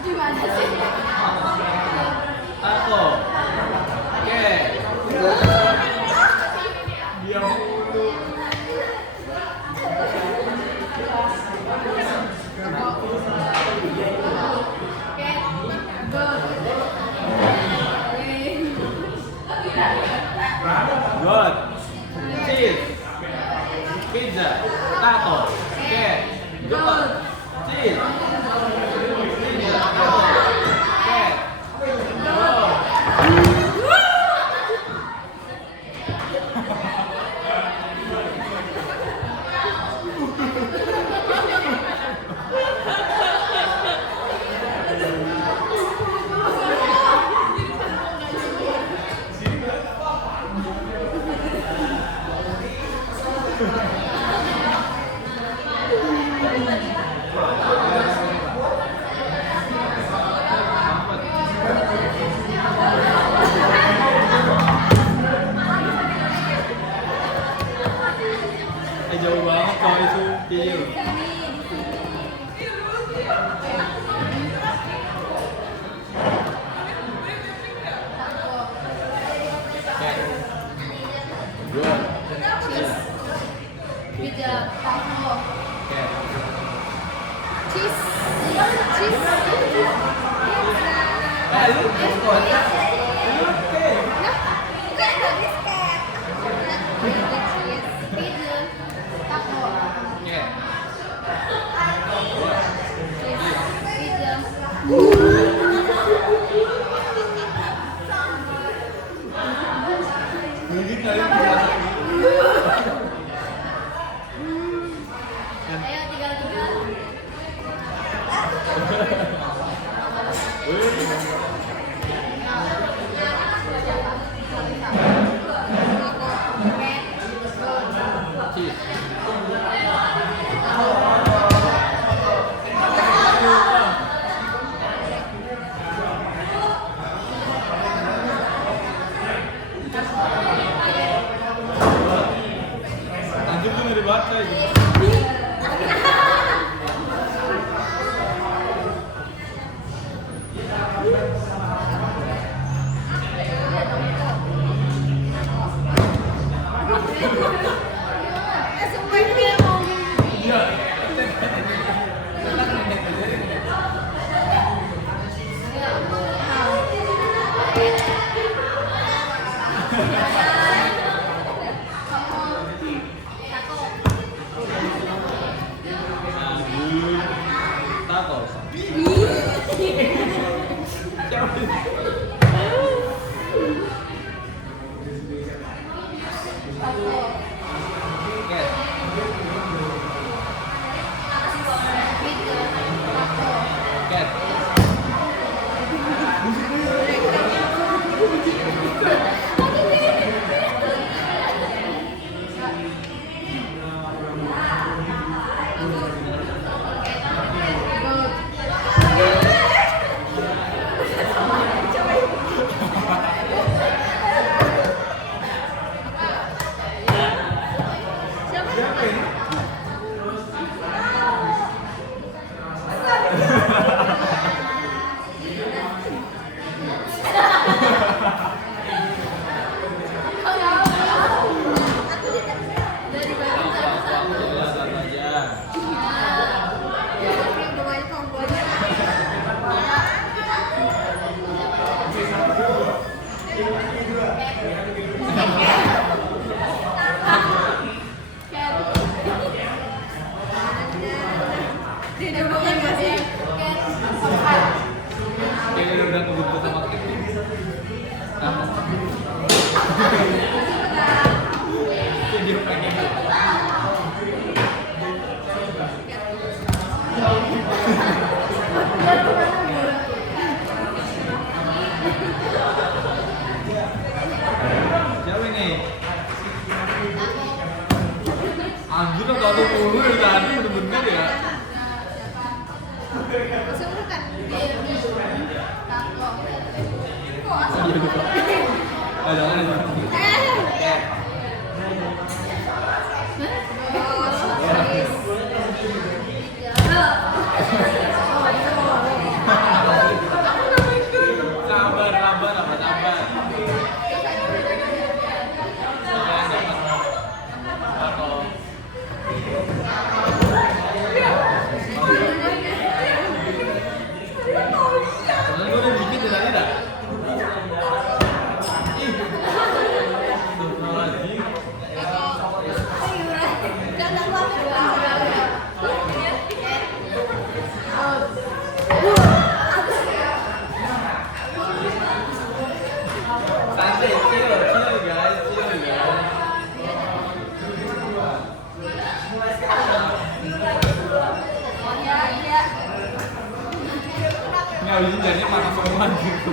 Gimana sih? Tato. Oke. Diam dulu. Good. Cheese. Pizza. Tato. Oke. Good. Cheese. Pizza. Tato. Oke. Good. Jauh banget kalau itu kecil. Good. Pizza, tato. Oke. Cheese. Cheese. Lu kok. Nah, bukan habis cat. Cheese. Pizza, tato. Oke. Pizza. Ini kali Ayo tinggal. cheese. Semua ini dia ngomong. Tato. Cat. Dari baru satu-satu. Ya, tato aja. Udah banyak kombonya. Tidak bukan gak sih? Kayaknya udah kebutuhan sama kita. Nah. Dia pengen. Siapa ini? Anjir lo tato mulu dari tadi bener-bener ya. Kesurutan. Tako. Kok asal? Ada ada. Sabar, sabar, apa sabar. Soalnya gue udah bikin dari tadi dah. Ih. Astagfirullahaladzim. Santai, chill guys, chill guys. Ini abis ini jadinya panas semua gitu.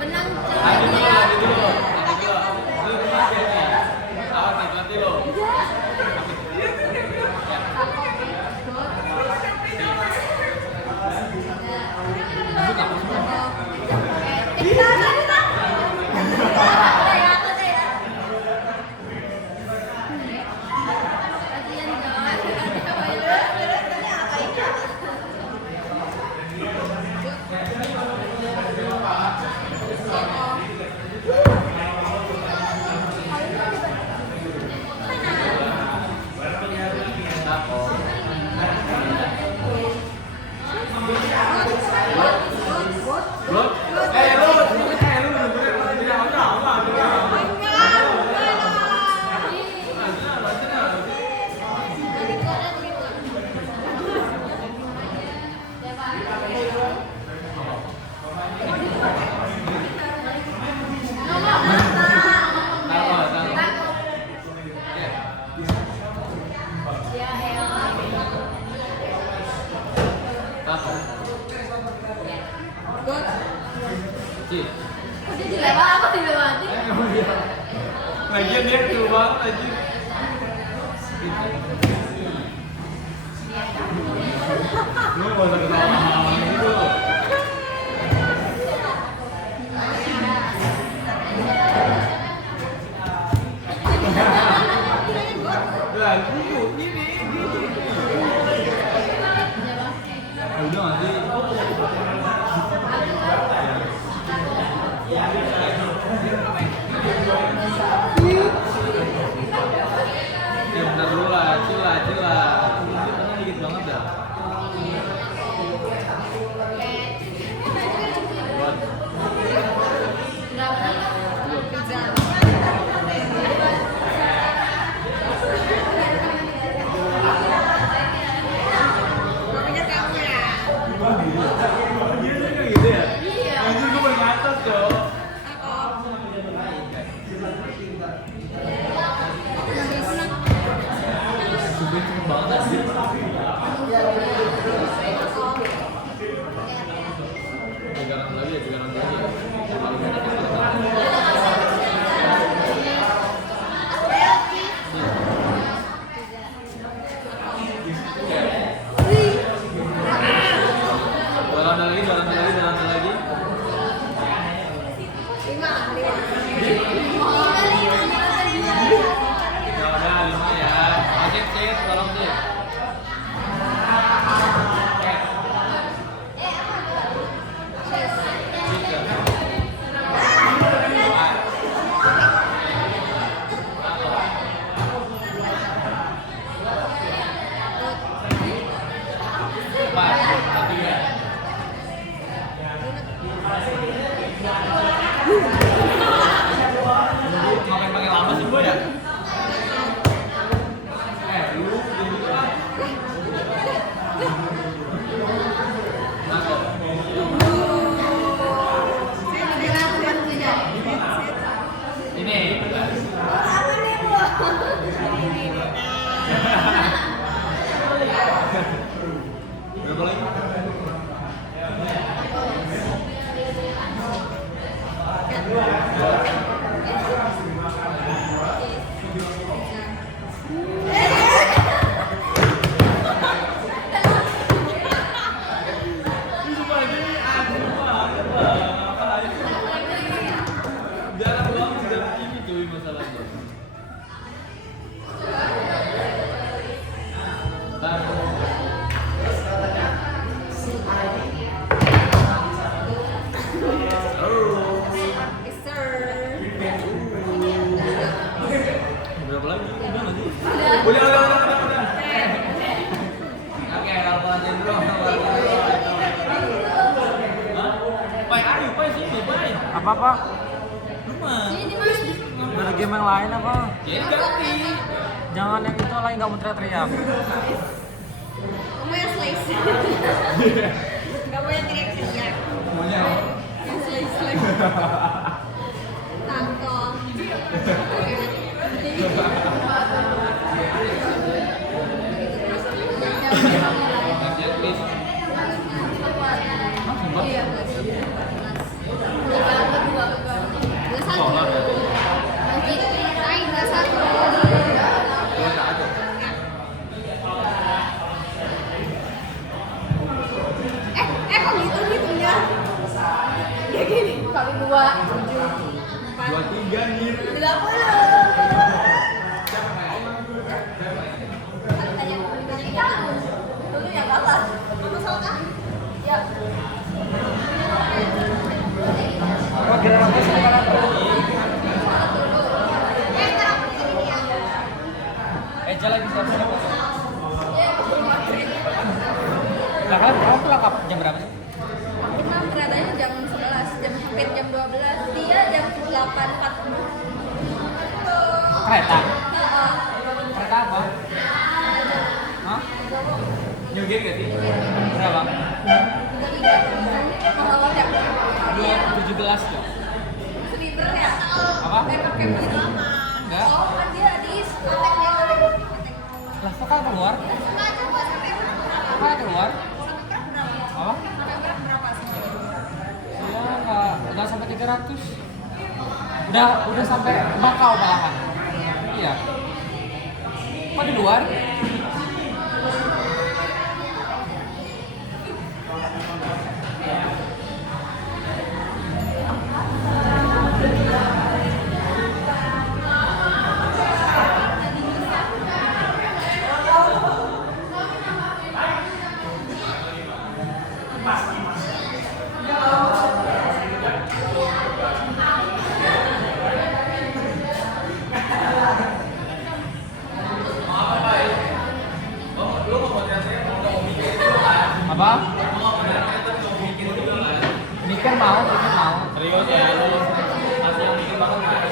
Benang Lanjut dulu, lanjut dulu. Lanjut dulu. Lu kemas ya nih. Awas nih, latih lo. Lanjut apa semua? Udah dilewat apa dilewati? Lagian dia kecil banget aja. Lu gak usah ketawa gitu. Ngapain pakai lama sih gue ya? Lu jadi apa? Ini. Berapa lagi? Jarang banget jarang ini cuy masalahnya. Berapa lagi? Udah nggak sih? Udah. Oke, laporan bro. Pai, ayo, Pai sini, Pai. Apa? Lu mah. Ini mas. Ada game yang lain apa? Ya ini ganti. Jangan yang itu lain, nggak mau teriak-teriak. Kamu yang slice. Kamu yang teriak-teriak. Semuanya. Yang slice. Tangkong. Ganti please. Iya, kok gitu hitungnya? Ya gini, kali 2, 7, 4, 23 nih. 30. Dulu yang kalah. Kamu salah kan? Ya. Apa giliran apa sekarang? Jalan bisa berapa? Lah kan kamu lengkap jam berapa sih? Kita keretanya jam 11, jam 12. Dia jam 8.40. Kereta? Kereta apa? Hah? New game gak sih? Berapa? 17 217 ya? Sliver ya? Apa? Pakai begitu lama. Enggak. Oh, kan dia di kontak dia kontak. Lah kok kan keluar? Sengaja kok sampai berapa? Kok kan keluar? Sampai berapa? Apa? Sampai berapa sih? Ya nggak sampai 300. Udah sampai Makau malahan. Iya. Kok di luar? Apa? Mikir mau. Serius ya, lu masih yang bikin banget nggak?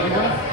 Tapi gue